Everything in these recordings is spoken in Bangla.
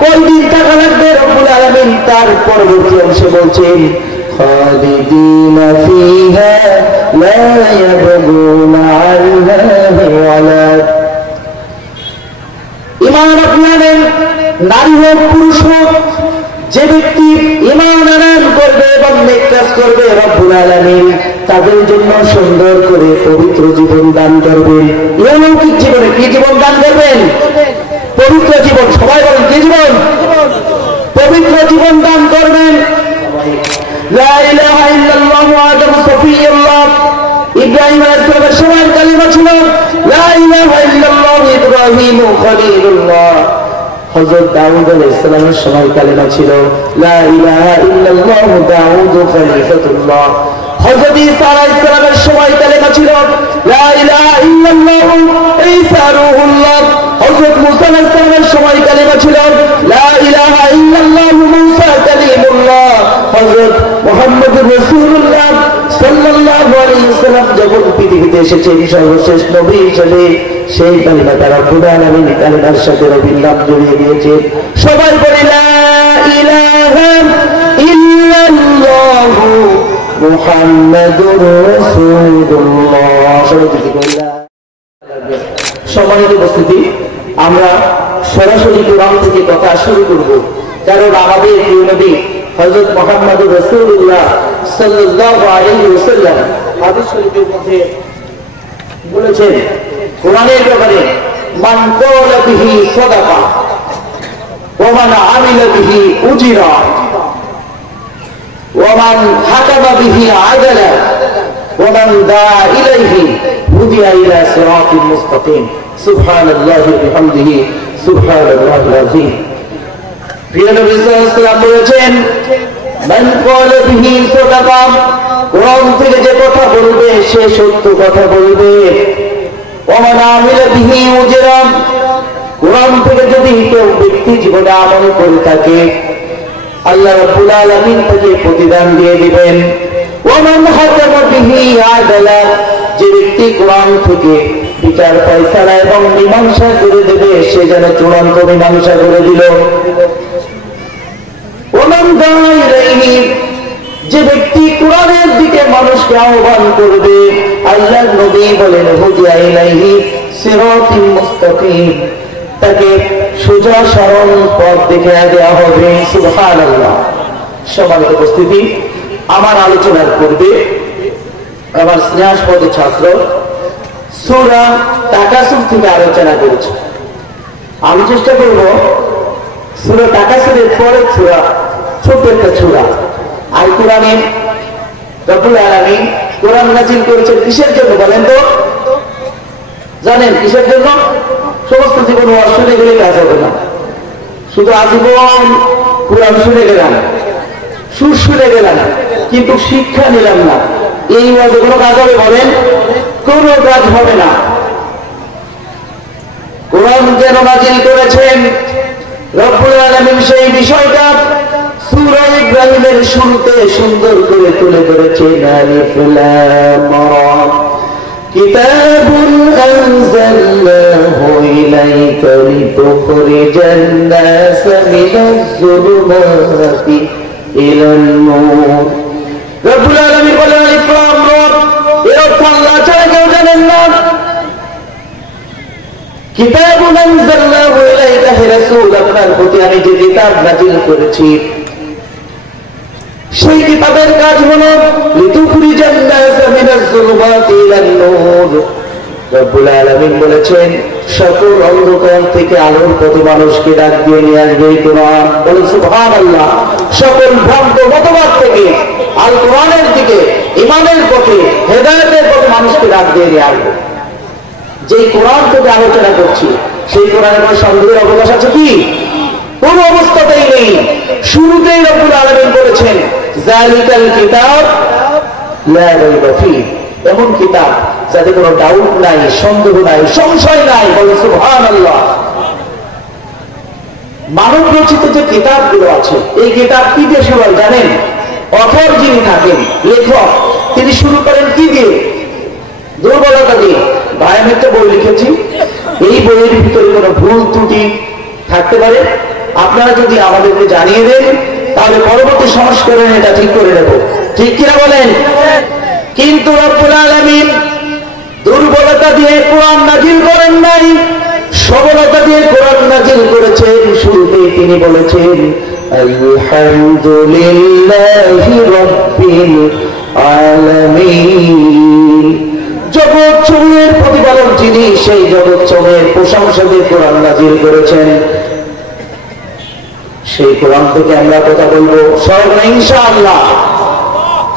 কয়দিন টাকা লাগবে? রব্বুল আলামিন তার পরবর্তী অংশে বলছেন খালিদিনা ফিহা লা ইয়াবগুনা আনহা ওয়ালা। ঈমান আপনাদের নারী হোক পুরুষ হোক, যে ব্যক্তি ঈমান আনয়ন করবে এবং নেক কাজ করবে, রব্বুল আলামিন তাদের জন্য সুন্দর করে পবিত্র জীবন দান করবেন। ইহলৌকিক জীবনে কি জীবন দান করবেন? পবিত্র জীবন। সবাই বলেন কি জীবন? পবিত্র জীবন দান করবেন। লা ইলাহা ইল্লাল্লাহু আদম সফিয়ুল্লাহ, ইব্রাহিম আলাইহিস সালামের সময় কালিমা ছিল লা ইলাহা ইল্লাল্লাহু ইব্রাহিম খলিলুল্লাহ। হযরত দাউদ আলাইহিস সালামের সময় কালিমা ছিল লা ইলাহা ইল্লাল্লাহু দাউদ খলিফাতুল্লাহ। হযরত ঈসা আলাইহিস সালামের সময় কালিমা ছিল লা ইলাহা ইল্লাল্লাহু ঈসা রূহুল্লাহ। হযরত মুসা আলাইহিস সালামের সময় কালিমা ছিল লা ইলাহা ইল্লাল্লাহু মুসা কালিমুল্লাহ। হযরত মুহাম্মদুর রাসূলুল্লাহ সাল্লাল্লাহু আলাইহি ওয়াসাল্লাম যখন পৃথিবীতে এসেছেন সর্বশেষ নবী হিসেবে, সেই কালিমাটা রব্বুল আলামিন কালিমার সাথে নবীর নাম জড়িয়ে দিয়েছে। সবাই বলি লা ইলাহা ইল্লাল্লাহু মুহাম্মাদুর রাসূলুল্লাহ। সবাই যদি বলি লা। সম্মানিত উপস্থিতি, আমরা সরাসরি কোরআন থেকে কথা শুরু করব, কারণ আমাদের প্রিয় নবী হযরত মুহাম্মদুর রাসূলুল্লাহ সাল্লাল্লাহু আলাইহি ওয়াসাল্লাম হাদিস শরীফের মধ্যে বলেছেন কোরআনের ব্যাপারে, মান ক্বালা বিহি সাদাকা ওয়া মান আমিলা বিহি উজিরা ওয়া মান হাকামা বিহি আদালা ওয়া মান দাআ ইলাইহি হুদিয়া ইলা সিরাতিল মুস্তাকিম। সুবহানাল্লাহি ওয়া বিহামদিহি সুবহানাল্লাহিল আযীম। প্রিয় নবী সাল্লাল্লাহু আলাইহি ওয়াসাল্লাম বলেছেন মান ক্বালা বিহি সাদাকা, কোরআন থেকে যে কথা বলবে সে সত্য কথা বলবে। ওয়া মান আমিলা বিহি উজরা, কোরআন থেকে যদি কেউ ব্যক্তি জীবনে আমল করে থাকে আল্লাহ রাব্বুল আলামিন তাকে প্রতিদান দিয়ে দিবেন। ওয়া মান হাকামা বিহি আদালা, যে ব্যক্তি কোরআন থেকে বিচার ফয়সালা এবং মীমাংসা করে দেবে সে যেন চূড়ান্ত মীমাংসা করে দিল। ওয়া মান দাআ ইলাইহি, যে ব্যক্তি কোরআনের দিকে মানুষকে আহ্বান করবে আল্লাহর নবী বলেন হুদিয়া ইলাইহি সিরাতিল মুস্তাকিম, তাকে সোজা সরল পথ দেখিয়ে দেওয়া হবে। সুবহানাল্লাহ। সম্মানিত উপস্থিতি, আমার আলোচনার পূর্বে আমার স্নেহাস্পদ ছাত্র সূরা তাকাসুর থেকে আলোচনা করেছে। আমি চেষ্টা করব সূরা তাকাসুরের পরের সূরা, ছোট্ট একটা সূরা। আর কোরআনে রব্বুল আলামিন কোরআন নাযিল করেছেন কিসের জন্য বলেন তো? জানেন কিসের জন্য? সমস্ত জীবন ওয়াজ শুনে গেলে কাজ হবে না। শুধু আজীবন কোরআন শুনে গেলাম, সুর শুনে গেলাম, কিন্তু শিক্ষা নিলাম না, এই ওয়াজে কোনো কাজ হবে বলেন? কোনো কাজ হবে না। কোরআন কেন নাযিল করেছেন রব্বুল আলামিন সেই বিষয়টা সূরা ইব্রাহিমের শুরুতে সুন্দর করে তুলে ধরেছেন। আলিফ লাম রা, কিতাবুন আনজালনাহু ইলাইকা লিতুখরিজান নাস মিনাজ যুলুমাতি ইলান নূর। রব্বুল আলামিন বলেন আলিফ লাম রা, এর অর্থ আল্লাহ ছাড়া কেউ জানেন না। কিতাবুন আনজালনাহু ইলাইকা, হে রাসূল আপনার প্রতি আমি যে কিতাব নাযিল করেছি সেই কিতাবের কাজ হলো লিতুখরিজান নাস মিনাজ যুলুমাতি ইলান নূর। রব্বুল আলামিন বলেছেন সকল অন্ধকার থেকে আলোর পথে মানুষকে ডাক দিয়ে নিয়ে আসবে কোরআন। বলেন সুবহানাল্লাহ। সকল ভ্রান্ত মতবাদ থেকে আল কোরআনের দিকে, ঈমানের পথে, হেদায়েতের পথে মানুষকে ডাক দিয়ে নিয়ে আসবে। যেই কোরআন থেকে আলোচনা করছি সেই কোরআনে কোনো সন্দেহের অবকাশ আছে কি? কোন অবস্থাতেই নেই। শুরুতেই রব্বুল আলামিন বলেছেন যালিকাল কিতাব লা রাইবা ফীহ, এমন কিতাব যাতে কোনো ডাউট নাই, সন্দেহ নাই, সংশয় নাই। বলেন সুবহানাল্লাহ। মানব রচিত যে কিতাবগুলো আছে এই কিতাব কি দিয়ে শুরু হয় জানেন? অথর যিনি থাকেন, লেখক, তিনি শুরু করেন কি দিয়ে? দুর্বলতা দিয়ে। ভাই আমি একটা বই লিখেছি, এই বইয়ের ভিতরে কোনো ভুল ত্রুটি থাকতে পারে, আপনারা যদি আমাদেরকে জানিয়ে দেন তাহলে পরবর্তী সংস্করণে এটা ঠিক করে নেব, ঠিক কিনা বলেন? কিন্তু রব্বুল আলামিন দুর্বলতা দিয়ে কোরআন নাজিল করেন নাই, সবলতা দিয়ে কোরআন নাজিল করেছেন। শুরুতেই তিনি বলেছেন আলহামদুলিল্লাহি রাব্বিল আলামিন। জগৎ সমূহের প্রতিপালক যিনি, সেই জগৎ সমূহের প্রশংসা দিয়ে কোরআন নাজিল করেছেন। সেই কোরআন থেকে আমরা কথা বলবো সবাই ইনশাআল্লাহ।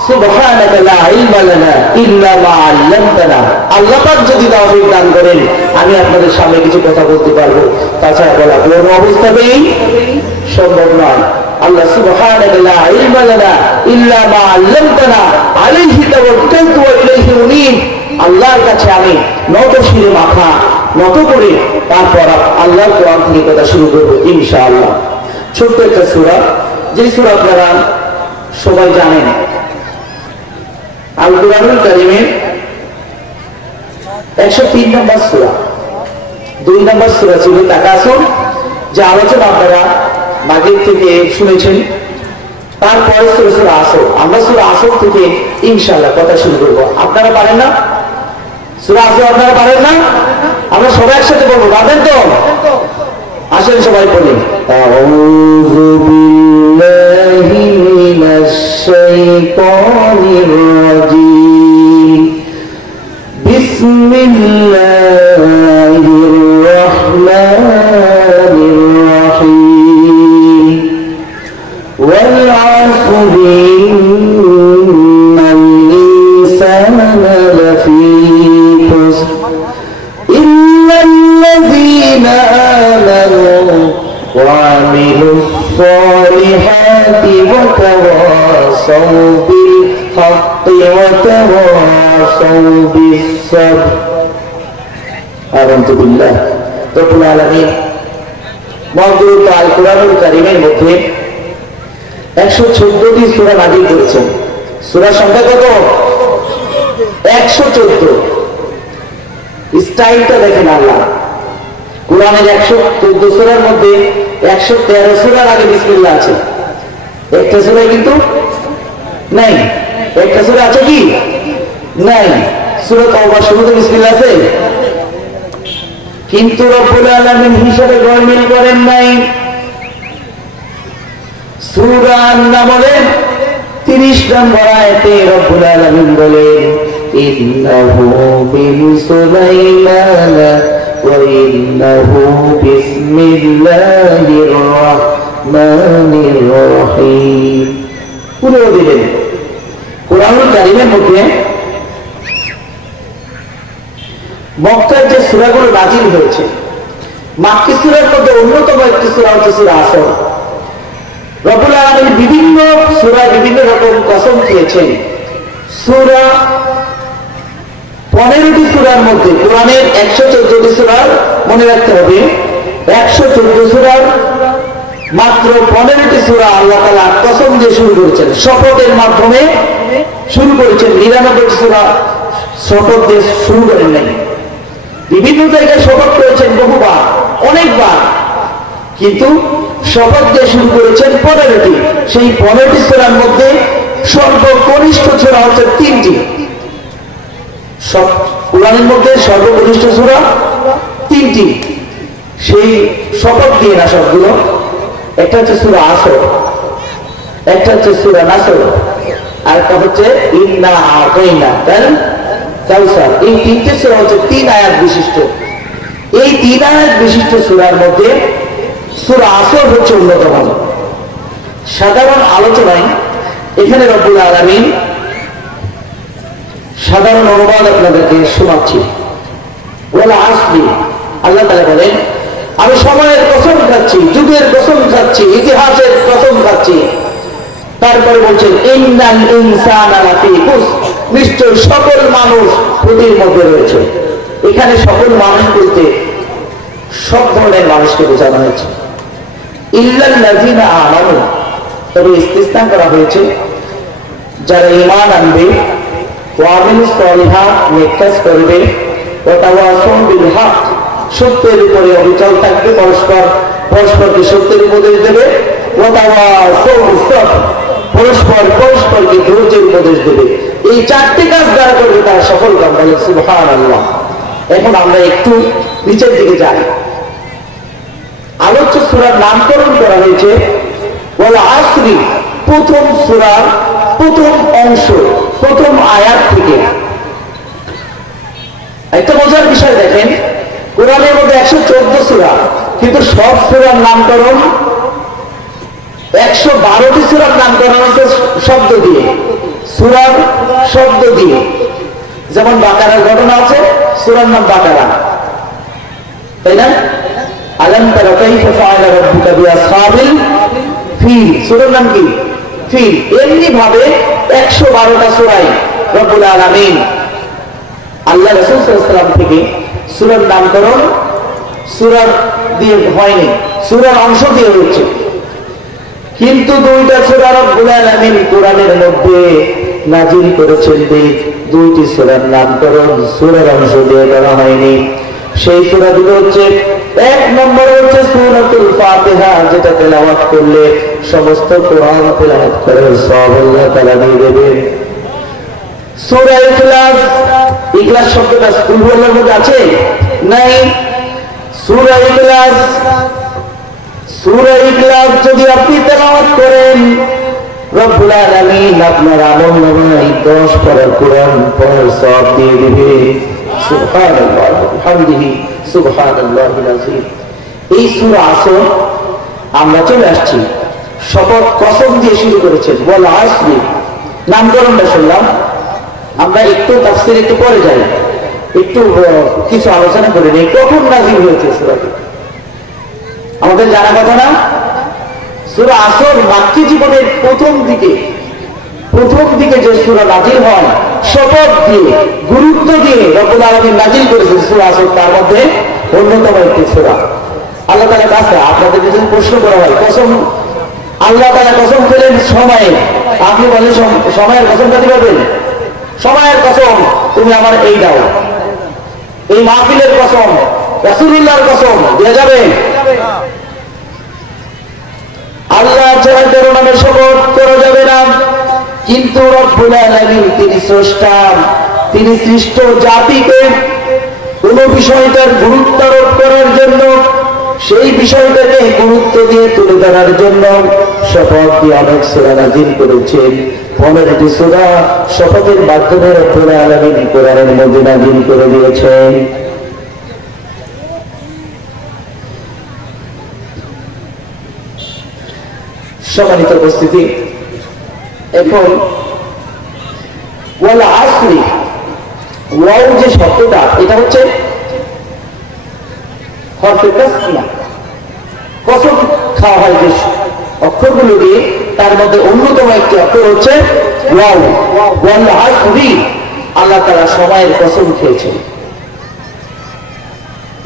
সুবহানাকা লা ইলমা লানা ইল্লা মা আল্লামতানা। আল্লাহ পাক যদি তৌফিক দান করেন আমি আপনাদের সামনে কিছু কথা বলতে পারবো, তাছাড়া বলা কোনো অবস্থাতেই সম্ভব নয়। আল্লাহ সুবহানাকা লা ইলমা লানা ইল্লা মা আল্লামতানা আলাইহি তাওয়াক্কালতু ওয়া ইলাইহি উনীব। আল্লাহর কাছে আমি নত শিরে মাথা নত করে তারপর আল্লাহর কোরআন থেকে কথা শুরু করবো ইনশাআল্লাহ। ছোট্ট একটা সূরা, যে সূরা আপনারা সবাই জানেন, আল কুরআনুল কারীমের 103 নম্বর সূরা, 2 নম্বর সূরা ছিল তাকাসুর, যে আলোচনা আপনারা মাগরিব থেকে শুনেছেন। তারপরে সূরা আসর, আমরা সূরা আসর থেকে ইনশাআল্লাহ কথা শুরু করব। আপনারা পারেন না সূরা আসর? আপনারা পারেন না? আমরা সবাই একসাথে বলবো, পারেন তো? আসেন সবাই বলি আউযু বিল্লাহি মিনাশ শাইতানির রাজীম বিসমিল্লাহির রাহমানির রাহিম ওয়াল আসরি ইন্নাল ইনসানা লাফি খুসর ইল্লাল্লাযীনা وعملوا الصالحات وتواصوا بالحق وتواصوا بالصبر। আ'উযু বিল্লাহ। রব্বুল আলামিন মওজুদ আল কুরআনুল কারীমের মধ্যে 114টি সূরা নাযিল করেছেন। সূরা সংখ্যা কত? 114। স্টাইলটা দেখেন আল্লাহ। কুরআনের 114 সূরার মধ্যে 113 সূরার আগে বিসমিল্লাহ আছে, একটা সূরা কিন্তু নাই। একটা সূরা আছে কি? নাই। সূরা তাওবা শুরুতে বিসমিল্লাহ আছে, কিন্তু রব্বুল আলামিন হিসাবে গরমিল করেন নাই। সূরা আন-নামলে 30 নম্বর আয়াতে রব্বুল আলামিন বলেন ইন্নাহু মিন সুলাইমানা وَإِنَّهُ بِسْمِ اللَّهِ الرَّحْمَنِ الرَّحِيمِ। পুরো দিলেন কুরআনুল কারীমের মধ্যে মক্কার যে সূরাগুলো নাযিল হয়েছে, মাক্কি সূরার মধ্যে অন্যতম একটি সূরা হচ্ছে সূরা আসর। রব্বুল আলামিন বিভিন্ন সূরায় বিভিন্ন রকম কসম খেয়েছেন। সূরা 15টি সূরার মধ্যে কোরআনের 114টি সূরার মনে রাখতে হবে, 114 সূরার মাত্র 15টি সূরা আল্লাহ তাআলা কসম দিয়ে শুরু করেছেন, শপথের মাধ্যমে শুরু করেছেন। 99টি সূরা শপথ দিয়ে শুরু করেন নাই। বিভিন্ন জায়গায় শপথ করেছেন বহুবার, অনেকবার, কিন্তু শপথ দিয়ে শুরু করেছেন 15টি। সেই 15টি সূরার মধ্যে সর্বকনিষ্ঠ সূরা হচ্ছে 3টি। সব কুরআনের মধ্যে সর্বকনিষ্ঠ সূরা 3টি। সেই শপথ দিয়ে না সবগুলো। একটা হচ্ছে সূরা আসর, একটা হচ্ছে সূরা নাসর, আর একটা হচ্ছে ইন্না আতাইনা কাল কাউসার। এই 3টে সূরা হচ্ছে 3 আয়াত বিশিষ্ট। এই 3 আয়াত বিশিষ্ট সূরার মধ্যে সূরা আসর হচ্ছে অন্যতম। সাধারণ আলোচনায় এখানে রব্বুল আলামিন সাধারণ অনুবাদ আপনাদেরকে শোনাচ্ছি। ওয়ালা আসরি, আল্লাহ তাআলা বলেন আমি সময়ের কসম খাচ্ছি, যুগের কসম খাচ্ছি, ইতিহাসের কসম খাচ্ছি। তারপরে বলছেন ইন্নাল ইনসানা লাফি খুসর, নিশ্চয় সকল মানুষ ক্ষতির মধ্যে রয়েছে। এখানে সকল মানুষ বলতে সব ধরনের মানুষকে বোঝানো হয়েছে। ইল্লাল্লাযীনা আমানু, তবে ইস্তিসনা করা হয়েছে যারা ঈমান আনবে, ওয়া আমিলুস সলিহাত, নেক কাজ করবে, ওয়া তাওয়াসাউ বিল হক, সত্যের উপরে অবিচল থাকবে, পরস্পর পরস্পরকে সত্যের উপদেশ দেবে, পরস্পর পরস্পরকে ধৈর্যের উপদেশ দেবে। এই চারটি কাজ যারা করবে তারা সফল কাম। বলে সুবহানাল্লাহ। এখন আমরা একটু নিচের দিকে যাই। আলোচ্য সূরার নামকরণ করা হয়েছে ওয়াল আসরি, প্রথম সূরার প্রথম অংশ, প্রথম আয়াত থেকে। একটা মজার বিষয় দেখেন, কোরআনের মধ্যে 114 সূরা, কিন্তু সব সূরার নামকরণ 112টি সূরার নামকরণ হচ্ছে শব্দ দিয়ে, সূরার শব্দ দিয়ে। যেমন বাকারার ঘটনা আছে, সূরার নাম বাকারা, তাই না? আলাম তারা কাইফা ফাআলা রাব্বুকা বিআসহাবিল ফিল, সূরার নাম কি? ফিল। এমনি ভাবে 112টা সূরায় রব্বুল আলামিন আল্লাহ রাসূল সাল্লাল্লাহু আলাইহি ওয়াসাল্লাম থেকে সূরার নামকরণ সূরার দিয়ে হয়নি, সূরার অংশ দিয়ে হচ্ছে। কিন্তু দুইটা সূরা রব্বুল আলামিন কোরআনের মধ্যে নাযিল করেছেন, দুইটি সূরার নামকরণ সূরার অংশ দিয়ে করা হয়নি। সেই সূরা দুটো হচ্ছে, এক নম্বর হচ্ছে সূরাতুল ফাতিহা, যেটা তেলাওয়াত করলে সমস্ত কোরআন তেলাওয়াত করার সওয়াব আল্লাহ তাআলা দিয়ে দেবেন। সূরা ইখলাস, ইখলাস শব্দটা স্কুল বলার মধ্যে আছে নাই? সূরা ইখলাস, সূরা ইখলাস যদি আপনি তেলাওয়াত করেন, রব্বুল আলামিন আপনার আমলনামায় 10 পারা কোরআন পড়ার সওয়াব দিয়ে দিবে। সুবহানাল্লাহ বিহামদিহি সুবহানাল্লাহিল আযীম। এই সূরা আসর আমরা চলে আসছি, শপথ কসম দিয়ে শুরু করেছেন ওয়াল আসরি। নামকরণটা শুনলাম, আমরা একটু তাফসীর একটু পরে যাই, একটু কিছু আলোচনা করে নেই। কখন নাযিল হয়েছে সূরাটি আমাদের জানা কথা না? সূরা আসর মাক্কী জীবনের প্রথম দিকে যে সূরা নাযিল হয়, শপথ দিয়ে গুরুত্ব দিয়ে রব্বুল আলামিন নাযিল করেছেন সূরা আসর, তার মধ্যে অন্যতম একটি সূরা। আল্লাহ তাআলা কাছে আপনাদের যদি প্রশ্ন করা হয়, কসম আল্লাহ তাআলা কসম খেলেন সময়ে, আপনি বলেন সময়ের কসমটা দিবেন, সময়ের কসম তুমি আমার এই দাও, এই মাহফিলের কসম, রাসূলুল্লাহর কসম দেয়া যাবে? আল্লাহ ছাড়া কারো নামে শপথ করা যাবে না। কিন্তু রব্বুল আলামিন তিনি স্রষ্টা, তিনি সৃষ্ট জাতিকে কোন বিষয়টার গুরুত্ব আরোপ করার জন্য, সেই বিষয়টাকে গুরুত্ব দিয়ে তুলে ধরার জন্য শপথ দিয়ে অনেক সূরা নাযিল করেছেন। 15টি সূরা শপথের মাধ্যমে রব্বুল আলামিন কোরআনের মধ্যে নাযিল করে দিয়েছেন। সম্মানিত উপস্থিতি, এখন ওয়াল আসরি, ওয়াও যে শব্দটা, এটা হচ্ছে হরফে তাসনিয়া, কসম খাওয়া হয় যে অক্ষরগুলো দিয়ে, তার মধ্যে অন্যতম একটি অক্ষর হচ্ছে ওয়াও। ওয়াল আসরি, আল্লাহ তাআলা সময়ের কসম খেয়েছেন।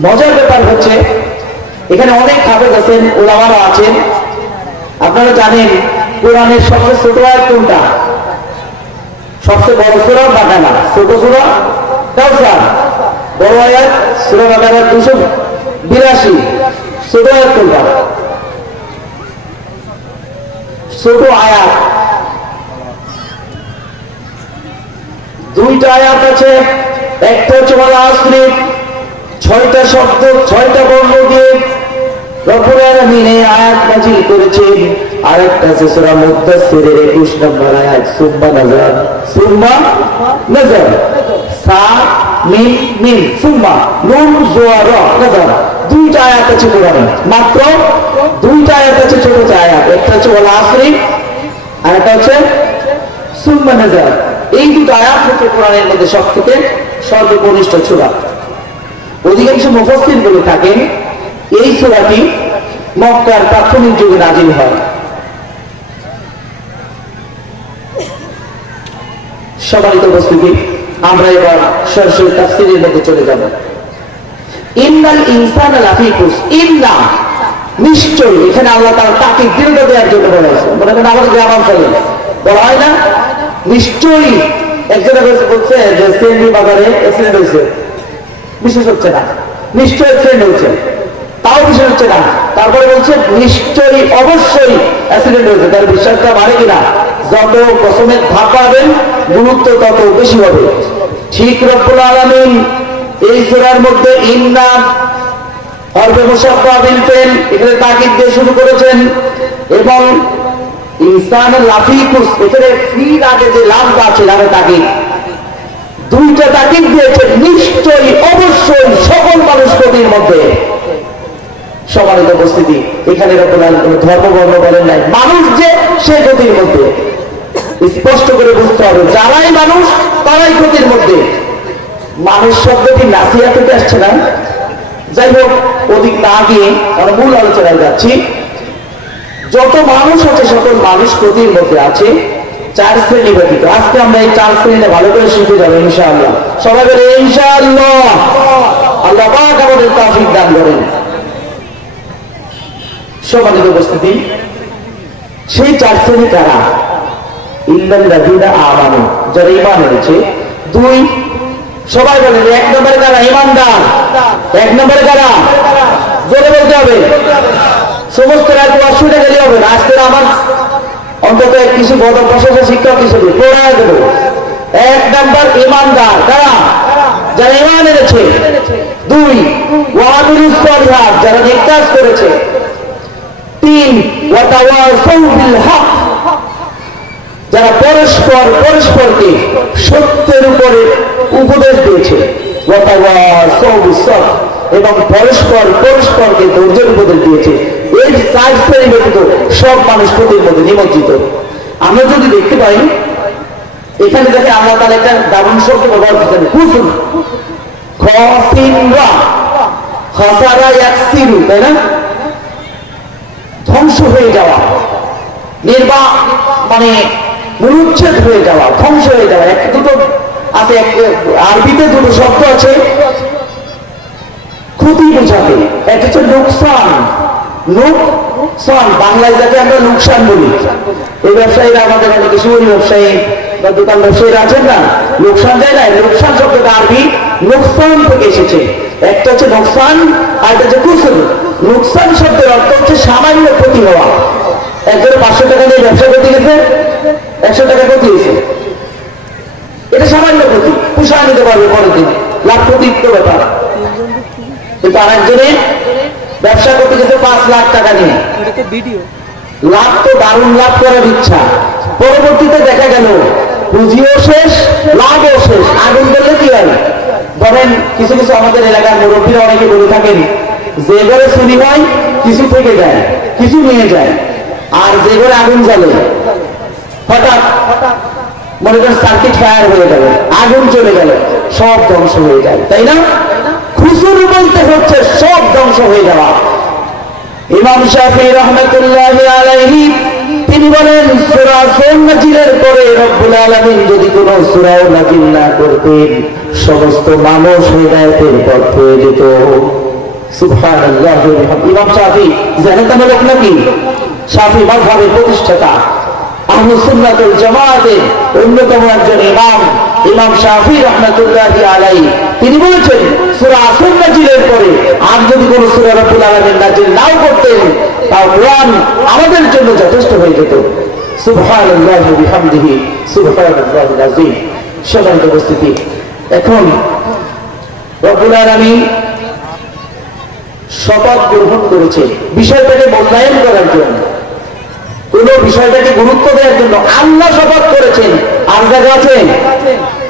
মজার ব্যাপার হচ্ছে, এখানে অনেক হাফেজ আছেন, উলামারা আছেন। আপনারা জানেন কোরআনের সবচেয়ে ছোট আয়াত কোনটা? সবচেয়ে বড় সূরা বাকারা, ছোট সূরা কাউসার, বড় আয়াত সূরা বাকারা 282। ছোট আয়াত কোনটা? ছোট আয়াত দুইটা আয়াত আছে, একটা হচ্ছে ওয়াল আসরি, 6টা শব্দ 6টা বর্ণ দিয়ে রব্বুল আলামিন এই আয়াত নাযিল করেছেন। আরেকটা আছে সূরা মুদ্দাসসিরের 21 নম্বর আয়াত, সুম্মা নাযার, সা মিম মিম, সুম্মা নুন জোয়া রা নাযার। দুইটা আয়াত আছে কোরআনে, মাত্র দুইটা আয়াত আছে, ছোট আয়াত। একটা হচ্ছে ওয়াল আসরি, আরেকটা হচ্ছে সুম্মা নাযার। এই দুটো আয়াত হচ্ছে কোরআনের মধ্যে সবথেকে সর্বকনিষ্ঠ সূরা। অধিকাংশ মুফাসসির বলে থাকেন এই সূরাটি মক্কার প্রাথমিক যুগে নাযিল হয়। সম্মানিত উপস্থিতি, আমরা এবার সরাসরি তাফসীরের মধ্যে চলে যাব। ইন্নাল ইনসানা লাফি খুসর, ইন্না নিশ্চয়ই, এখানে আল্লাহ তাআলা তাকিদ দৃঢ়তা দেওয়ার জন্য বলা হয়েছে। মনে করেন আমাদের গ্রাম অঞ্চলে বলা হয় না নিশ্চয়ই, একজনে বলছে যে সেন্ডি বাজারে অ্যাক্সিডেন্ট হয়েছে, বিশেষ হচ্ছে না, নিশ্চয়ই অ্যাক্সিডেন্ট হয়েছে। তাও বিশ্বাস হচ্ছে না। তারপরে বলছে নিশ্চয়ই অবশ্যই অ্যাক্সিডেন্ট হয়েছে, তার বিশ্বাসটা বাড়ে কিনা? যত কসমের ধাপ পাবেন গুরুত্ব তত বেশি হবে। ঠিক রব্বুল আলামিন এই সূরার মধ্যে ইন্না হরফে মুশাব্বাহ বিল ফিল এখানে তাকিদ দিয়ে শুরু করেছেন, এবং ইনসান লাফিকুস এখানে ফির আগে যে লামটা আছে লামে তাকিদ, দুইটা তাকিদ দিয়েছেন নিশ্চয়ই অবশ্যই সকল মানুষ ক্ষতির মধ্যে। সম্মানিত উপস্থিতি, এখানে রব্বুল আলামিন কোনো ধর্ম বর্ণ বলেন নাই, মানুষ যে সে ক্ষতির মধ্যে। স্পষ্ট করে বুঝতে হবে যারাই মানুষ তারাই ক্ষতির মধ্যে। মানুষ শব্দটি নাসিয়া থেকে আসছে না। যাই হোক, অধিক না গিয়ে আমরা মূল আলোচনায় যাচ্ছি। যত মানুষ আছে সকল মানুষ ক্ষতির মধ্যে আছে, চার শ্রেণী ব্যতীত। আজকে আমরা এই চার শ্রেণীতে ভালো করে শিখে যাবো ইনশাআল্লাহ। সবাই বলে ইনশাআল্লাহ। আল্লাহ পাক আমাদের তৌফিক দান করেন। সম্মানিত উপস্থিতি, সেই চার শ্রেণী কারা? ইল্লাল্লাযীনা আমানু, যারা ঈমান এনেছে। দুই, সবাই বলেন এক নম্বরে কারা? ঈমানদার। এক নম্বরে কারা? জোরে বলতে হবে, সমস্ত রাজ্য অসুবিধা গেলে হবে না। আজকে আমার অন্তত কিছু বড় প্রশাসন শিক্ষক হিসেবে পড়ায় দেব। এক নম্বর ঈমানদার কারা? যারা ঈমান এনেছে। দুই, ওয়ামিলুস সালিহাত, যারা নেক কাজ করেছে। তিন, ওয়াতাওয়াসাউ বিল হক, যারা পরস্পরকে সত্যের উপরে উপদেশ দিয়েছে। ওয়াতাওয়াসাউ বিস সাবর, এবং পরস্পরকে ধৈর্যের উপদেশ দিয়েছে। এই চার শ্রেণী ব্যতীত সব মানুষ ক্ষতির মধ্যে নিমজ্জিত। আমরা যদি দেখতে পাই এখানে দেখে আল্লাহ তাআলা একটা দারুণ শব্দ ব্যবহার করেছেন, কুফর। খাসিরা, খাসারা ইয়াকসিরু, তাই না? ধ্বংস হয়ে যাওয়া, মানে মূলচ্ছেদ হয়ে যাওয়া, ধ্বংস হয়ে যাওয়া। দুটো আছে, আরবিতে দুটো শব্দ আছে ক্ষতি বোঝাতে। একটা হচ্ছে লোকসান, লোকসান বাংলায় যাকে আমরা লোকসান বলি। এই ব্যবসায়ীরা আমাদের অনেক কিছু ব্যবসায়ী বা দোকান ব্যবসায়ীরা আছেন না, লোকসান যায় না। লোকসান শব্দটা আরবি লোকসান থেকে এসেছে। একটা হচ্ছে লোকসান আর একটা হচ্ছে কুফর। লোকসান শব্দের অর্থ হচ্ছে সামান্য ক্ষতি হওয়া। একজনে 500 টাকা দিয়ে ব্যবসা করতে গেছে, 100 টাকা ক্ষতি হয়েছে, এটা সামান্য ক্ষতি, পোষায় নিতে পারবে পরের দিন, লাভ ক্ষতির ব্যাপার। কিন্তু আরেকজনে ব্যবসা করতে গেছে 5 লাখ টাকা নিয়ে, লাভ তো দারুণ লাভ করার ইচ্ছা, পরবর্তীতে দেখা গেল পুঁজিও শেষ, লাভও শেষ। আগুন করলে কি হয়? ধরেন কিছু কিছু আমাদের এলাকার মুরব্বীরা অনেকে বলে থাকেন, যে ঘরে চুরি হয় কিছু থেকে যায়, কিছু নিয়ে যায়, আর যে ঘরে আগুন জ্বলে হঠাৎ মনে করেন সার্কিট ফায়ার হয়ে গেল, আগুন চলে গেল, সব ধ্বংস হয়ে যায়, তাই না? খুসুর বলতে হচ্ছে সব ধ্বংস হয়ে যাওয়া। ইমাম শাফিঈ রাহমাতুল্লাহি আলাইহি তিনি বলেন, সূরা নাজিলের পরে রব্বুল আলামিন যদি কোন সূরাও নাজিল না করতেন সমস্ত মানুষ হিদায়াতের পথ পেয়ে যেত। সুবহানাল্লাহ। ইমাম শাফিঈ জানেন লোক নাকি? শাফিঈ মাযহাবের প্রতিষ্ঠাতা, আহলুস সুন্নাত ওয়াল জামাতের অন্যতম একজন ইমাম, ইমাম শাফিঈ রাহমাতুল্লাহি আলাইহি তিনি বলেছেন, সূরা নাজিলের পরে আর যদি কোন সূরা রব্বুল আলামিন নাজিল নাও করতেন তাও কোরআন আমাদের জন্য যথেষ্ট হয়ে যেত। সুবহানাল্লাহি ওয়া বিহামদিহি সুবহানাল্লাহিল আযীম। সম্মানিত উপস্থিতি, এখন রব্বুল আলামিন শপথ গ্রহণ করেছে বিষয়টাকে মূল্যায়ন করার জন্য, কোন বিষয়টাকে গুরুত্ব দেওয়ার জন্য আল্লাহ শপথ করেছেন। আর জায়গা আছে,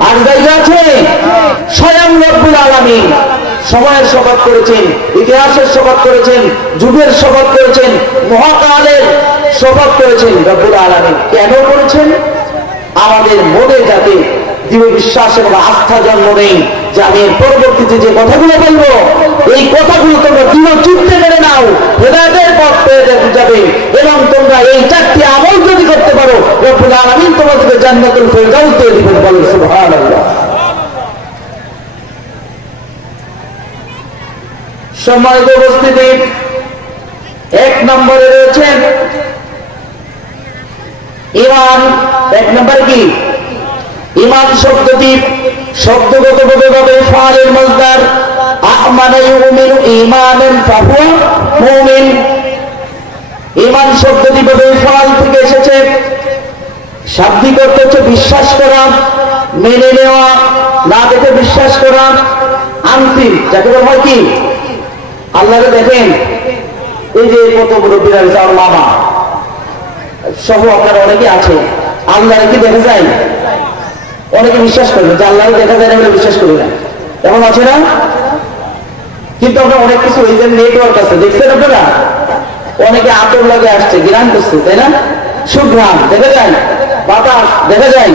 আর জায়গা আছে, স্বয়ং রব্বুল আলামিন সময়ের শপথ করেছেন, ইতিহাসের শপথ করেছেন, যুগের শপথ করেছেন, মহাকালের শপথ করেছেন। রব্বুল আলামিন কেন করেছেন? আমাদের মনে যাতে দৃঢ় বিশ্বাস এবং আস্থা জন্ম নেই যে আমি পরবর্তীতে যে কথাগুলো বলবো এই কথাগুলো তোমরা দৃঢ় চিত্তে মেনে নাও, হেদায়েতের পথ পেয়ে যাবে, এবং তোমরা এই 4টি আমল যদি করতে পারো রব্বুল আলামিন তোমাদেরকে জান্নাতুল ফেরদাউস দিয়ে দিবেন। বলেন সুবহানাল্লাহ। সম্মানিত উপস্থিতি, 1 নম্বরে রয়েছেন ঈমান। 1 নম্বর কি? ঈমান শব্দটি শব্দগতভাবে ফাআলের মাসদার, আমানা ইউমিনু ঈমানান ফাহুয়া মুমিন। ঈমান শব্দটি বোধহয় ফাল থেকে এসেছে। শাব্দিক অর্থ হচ্ছে বিশ্বাস করা, মেনে নেওয়া, না দেখে বিশ্বাস করা। আনফিল যাকে বলা হয় কি, আল্লাহকে দেখেন, এই যে কত বড় বিরাট যার মামা সহ আপনারা অনেকে আছে, আল্লাহকে কি দেখা যায়? অনেকে বিশ্বাস করবে যে আল্লাহকে দেখা যায় না বলে বিশ্বাস করি না, এমন আছে না? কিন্তু আমরা অনেক কিছু, এই যে নেটওয়ার্ক আছে দেখছেন আপনারা, অনেকে আতর লাগে আসছে, গ্রাম করছে, তাই না? সুঘ্রাণ দেখা যায়, বাতাস দেখা যায়।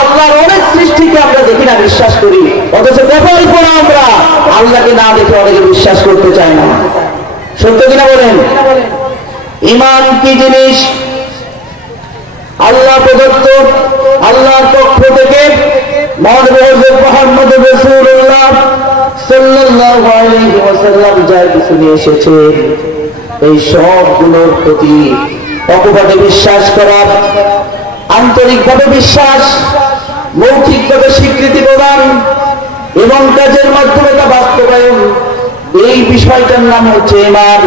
আল্লাহর অনেক সৃষ্টিকে আমরা দেখি না, বিশ্বাস করি, অথচ কপাল পোড়া আমরা আল্লাহকে না দেখে অনেকে বিশ্বাস করতে চাই না। সত্য কিনা বলেন? ঈমান কি জিনিস? আল্লাহ প্রদত্ত, আল্লাহর পক্ষ থেকে মুহাম্মদ রাসূলুল্লাহ সাল্লাল্লাহু আলাইহি ওয়াসাল্লাম যা কিছু নিয়ে এসেছেন, এই সবগুলোর প্রতি অকপটে বিশ্বাস করা, আন্তরিকভাবে বিশ্বাস, মৌখিকভাবে স্বীকৃতি প্রদান এবং কাজের মাধ্যমে তা বাস্তবায়ন, এই বিষয়টার নাম হচ্ছে ঈমান।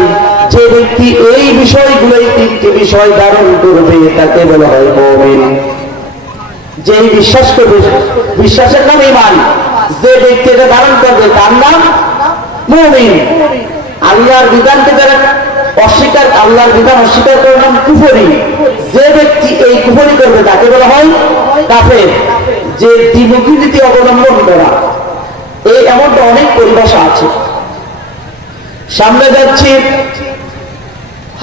যে ব্যক্তি এই বিষয়গুলো, এই তিনটি বিষয় ধারণ করবে তাকে বলা হয় মুমিন। যে বিশ্বাস করবে, বিশ্বাসের নাম ঈমান। যে ব্যক্তি এটা ধারণ করবে তার নাম মুমিন। আল্লাহর বিধানকে যারা অস্বীকার, আল্লাহর বিধান অস্বীকার করার নাম কুফরি। যে ব্যক্তি এই কুফরি করবে তাকে বলা হয় কাফের। যে দ্বিমুখী নীতি অবলম্বন করা, এই এমনটা অনেক পরিভাষা আছে। সামনে যাচ্ছি,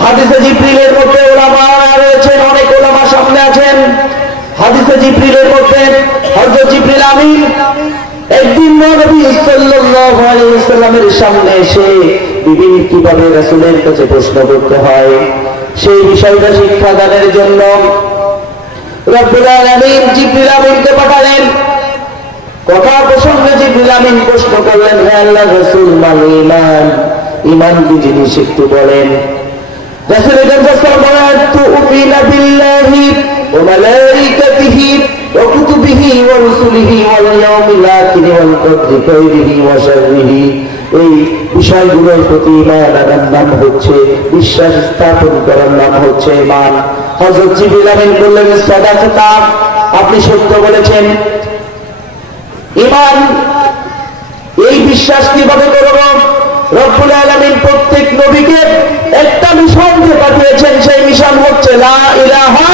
হাদিসে জিবরিলের মধ্যে ওলামা রয়েছেন, অনেক ওলামা সামনে আছেন। হাদিসে জিবরিলের মধ্যে হযরত জিবরিল আমিন একদিন নবী সাল্লাল্লাহু আলাইহি ওয়াসাল্লামের সামনে এসে বিভিন্ন কিভাবে রাসূলের কাছে প্রশ্ন করতে হয় সেই বিষয়টা শিক্ষা দানের জন্য রব্বুল আলামিন জিবরিল আমিনকে পাঠালেন। কথা প্রসঙ্গে জিবরিল আমিন প্রশ্ন করলেন, হে আল্লাহর রাসূল, মাল ঈমান, ঈমান কি জিনিস একটু বলেন। রাসূল বলেন, তু'মিনু বিল্লাহি ওয়া মালাইকাতিহি ওয়া কুতুবিহি ওয়া রুসুলিহি ওয়াল ইয়াউমিল আখির ওয়াল কদরি খাইরিহি ওয়া শাররিহি। এই বিষয়গুলোর প্রতি ঈমান আনার নাম হচ্ছে, বিশ্বাস স্থাপন করার নাম হচ্ছে ঈমান। হযরত জিবরিল আমিন বললেন, সাদাকাতা, আপনি সত্য বলেছেন। ঈমান, এই বিশ্বাস কিভাবে করব? রব্বুল আলামিন প্রত্যেক নবীকে একটা মিশন দিয়ে পাঠিয়েছেন, সেই মিশন হচ্ছে লা ইলাহা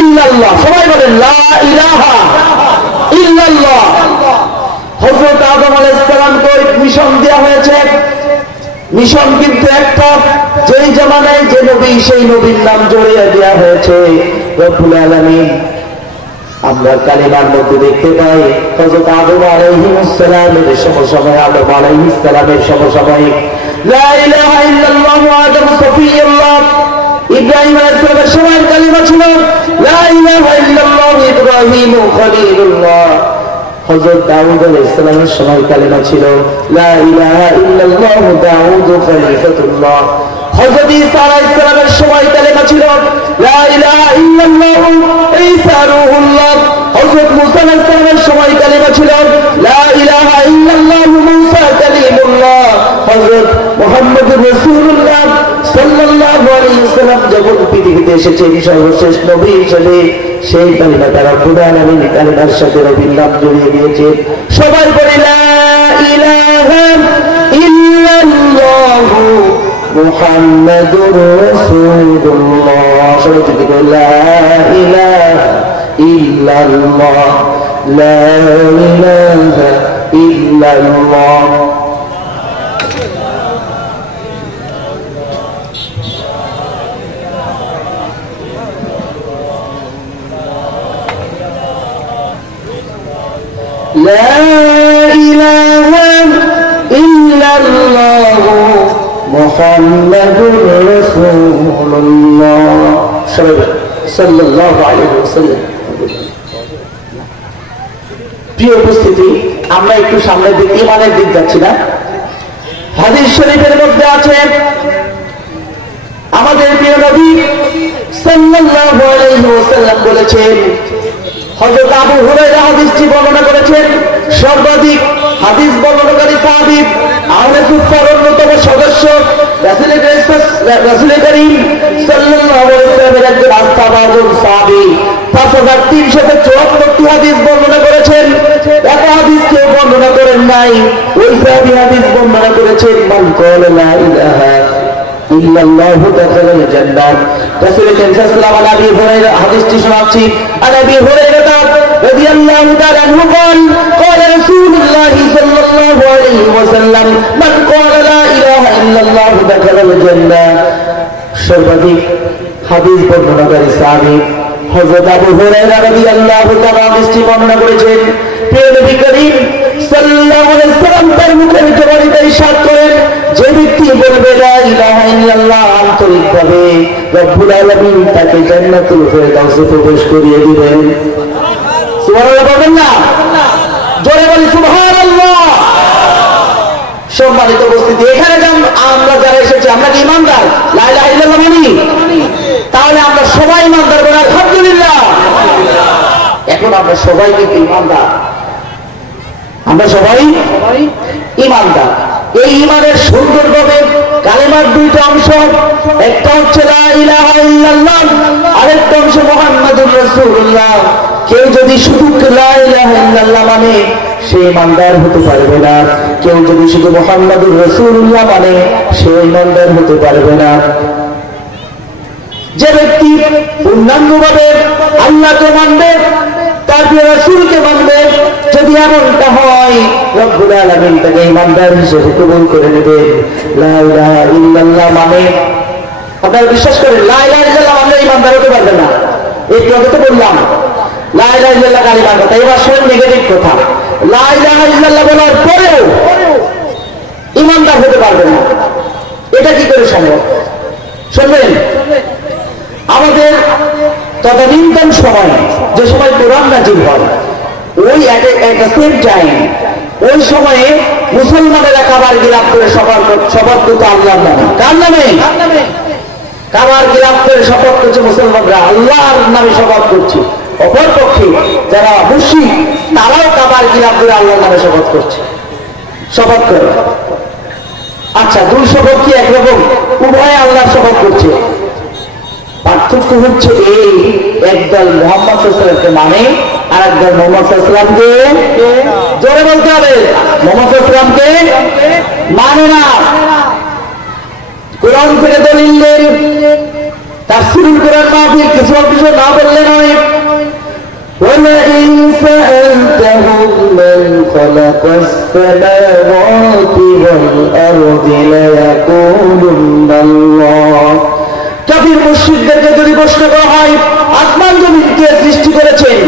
ইল্লাল্লাহ। সবাই বলেন লা ইলাহা ইল্লাল্লাহ। হযরত আদম আলাইহিস সালামকে মিশন দেওয়া হয়েছে। মিশন কিন্তু একটা, যেই জামানায় যে নবী সেই নবীর নাম জড়িয়ে দেওয়া হয়েছে রব্বুল আলামিন। আমরা কালিমার মধ্যে দেখতে পাই হযরত আদম আলাইহিস সালামের সমসাময়িক, আদম আলাইহিস সালামের সমসাময়িক লা ইলাহা ইল্লাল্লাহ আদম সফিয়ুল্লাহ। ইব্রাহিম আলাইহিস সালামের সময়ের কালিমা ছিল লা ইলাহা ইল্লাল্লাহ ইব্রাহিম খলিলুল্লাহ। হযরত দাউদ আলাইহিস সালামের সময়ের কালিমা ছিল লা ইলাহা ইল্লাল্লাহ দাউদ খলিফাতুল্লাহ। হযরত ঈসা আলাইহিস সালামের সময় কালিমা ছিল লা ইলাহা ইল্লাল্লাহ ঈসা রূহুল্লাহ। হযরত মুসা আলাইহিস সালামের সময় কালিমা ছিল লা ইলাহা ইল্লাল্লাহ মুসা কালিমুল্লাহ। হযরত মুহাম্মদুর রাসূলুল্লাহ সাল্লাল্লাহু আলাইহি ওয়াসাল্লাম যখন পৃথিবীতে এসেছেন সর্বশেষ নবী হিসেবে, সেই কালিমাটা রব্বুল আলামিন কালিমার সাথে নবীর নাম জড়িয়ে দিয়েছে। সবাই বলে লা ইলাহা ইল্লাল্লাহ মুহাম্মাদুর রাসূলুল্লাহ। সবাই যদি বলে লা ইলাহা ইল্লাল্লাহ, লা ইলাহা ইল্লাল্লাহ। لا إله إلا الله محمد رسول الله صلى الله عليه وسلم। প্রিয় উপস্থিতি, আমরা একটু সামনের দিক, ঈমানের দিক যাচ্ছি না। হাদিস শরীফের মধ্যে আছে আমাদের প্রিয় নবী সাল্লাল্লাহু আলাইহি ওয়াসাল্লাম বলেছেন, হযরত আবু হুরায়রা হাদিসটি বর্ণনা করেছেন, সর্বাধিক হাদিস বর্ণনাকারী সাহাবী, আহলে সুফার অন্যতম সদস্য, রাসূল করিম সাল্লাল্লাহু আলাইহি ওয়াসাল্লামের একজন আস্থাভাজন সাহাবী, 5374টি হাদিস বর্ণনা করেছেন। এক হাদিস কেউ বর্ণনা করেন নাই, ওই সাহাবী হাদিস বর্ণনা করেছেন, মান ক্বালা লা ইলাহা ইল্লাল্লাহু দাখালাল জান্নাহ। রাসূল করিম সাল্লাল্লাহু আলাইহি ওয়াসাল্লাম হাদিসটি শোনাচ্ছি। আন আবি হুরায়রা রাদিয়াল্লাহু তাআলা আনহু قال قال رسول الله صلى الله عليه وسلم من قال لا اله الا الله دخل الجنه। সর্বাধিক হাদিস বর্ণনাকারী সাহাবী হযরত আবু হুরায়রা রাদিয়াল্লাহু তাআলা হাদিসটি বর্ণনা করেছেন। প্রিয় নবী করিম সাল্লাল্লাহু আলাইহি ওয়াসাল্লাম তার মুখের জবানিতে ইরশাদ করেন, যে ব্যক্তি বলবে লা ইলাহা ইল্লাল্লাহ আন্তরিকভাবে, রব্বুল আলামিন তাকে জান্নাতুল ফেরদাউসে প্রবেশ করিয়ে দিবেন। সুবহানাল্লাহ বলবেন না? জোরে বলি সুবহানাল্লাহ। সম্মানিত উপস্থিতি, এখানে আমরা যারা এসেছি আমরা কি ইমানদার? লা ইলাহা ইল্লাল্লাহ মানি? তাহলে আমরা সবাই ইমানদার বলে আলহামদুলিল্লাহ। এখন আমরা সবাই কিন্তু ইমানদার, আমরা সবাই ইমানদার। এই ইমানের সুন্দরভাবে কালেমার দুইটা অংশ, একটা হচ্ছে লা ইলাহা ইল্লাল্লাহ, আরেকটা অংশ মুহাম্মাদুর রাসূলুল্লাহ। কেউ যদি শুধু লা ইলাহা ইল্লাল্লাহ মানে সে ইমানদার হতে পারবে না, কেউ যদি শুধু মুহাম্মাদুর রাসূলুল্লাহ মানে সে ইমানদার হতে পারবে না। যে ব্যক্তি পূর্ণাঙ্গভাবে আল্লাহকে মানবে, তারপরে রাসূলকে মানবে, যদি এমনটা হয় রব্বুল আলামিন তাকে ইমানদার হিসেবে কবুল করে নেবেন। লা ইলাহা ইল্লাল্লাহ মানে, আপনারা বিশ্বাস করেন লা ইলাহা ইল্লাল্লাহ মানে ইমানদার হতে পারবে না? একটু আগে তো বললাম লা ইলাহা ইল্লাল্লাহ কালিমার কথা। এবার শুনুন নেগেটিভ কথা, লা ইলাহা ইল্লাল্লাহ বলার পরেও ইমানদার হতে পারবে না, এটা কি করে সম্ভব? শুনবেন, আমাদের তদানীন্তন সময় যে সময় কোরআন নাযিল হয়, ওই এট দ্য সেম টাইম ওই সময়ে মুসলমানেরা কাবার গিলাপ করে শপথ করতো আল্লাহর নামে। কার নামে? কাবার গিলাপ করে শপথ করছে মুসলমানরা, আল্লাহর নামে শপথ করছে। অপরপক্ষে যারা মুশরিক তারাও কাবার গিলাপ করে আল্লাহর নামে শপথ করছে, শপথ করে। আচ্ছা, দুই শপথ কি একরকম? উভয় আল্লাহর শপথ করছে। পার্থক্য হচ্ছে এই, একদল মুহাম্মদ সাল্লাল্লাহু আলাইহি ওয়াসাল্লামকে মানে, আর একদল মুহাম্মদ সাল্লাল্লাহু আলাইহি ওয়াসাল্লামকে, জোরে বলতে হবে, মুহাম্মদ সাল্লাল্লাহু আলাইহি ওয়াসাল্লামকে মানে না। কোরআন থেকে দলিল দেন, তাফসীরুল কোরআন মাহফিল কিছু কিছু না বললে নয়। وَلَئِنْ سَأَلْتَهُمْ مَنْ خَلَقَ السَّمَاوَاتِ وَالْأَرْضِ لَيَقُولُنَّ اللَّهُ। কাফির মুশরিকদেরকে যদি প্রশ্ন করা হয় আসমান জমিন কে সৃষ্টি করেছেন,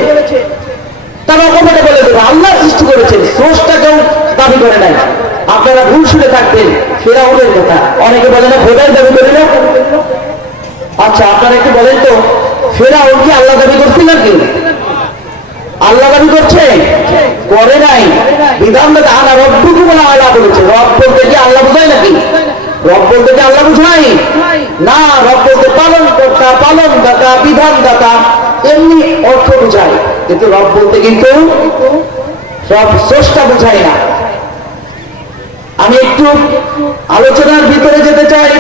তারা কবে বলে দেবে আল্লাহ সৃষ্টি করেছেন, স্রষ্টা কেউ দাবি করে নাই। আপনারা ভুল শুনে থাকবেন ফিরআউনের কথা, অনেকে বলে না খোদাই দাবি করে না। আচ্ছা, আপনারা একটু বলেন তো, ফিরআউন কি আল্লাহ দাবি করছিল নাকি? আল্লাহ দাবি করছে? করে নাই। বিধান আনা রব্বুকুম আলা বলেছে। রব বলতে কি আল্লাহ বোঝায় নাকি? রব বলতে কি আল্লাহ বোঝায় না। রব বলতে পালন কর্তা, পালন দাতা, বিধান দাতা, এমনি অর্থ বোঝায়, কিন্তু রব বলতে কিন্তু সব স্রষ্টা বোঝায় না। আমি একটু আলোচনার ভিতরে যেতে চাই।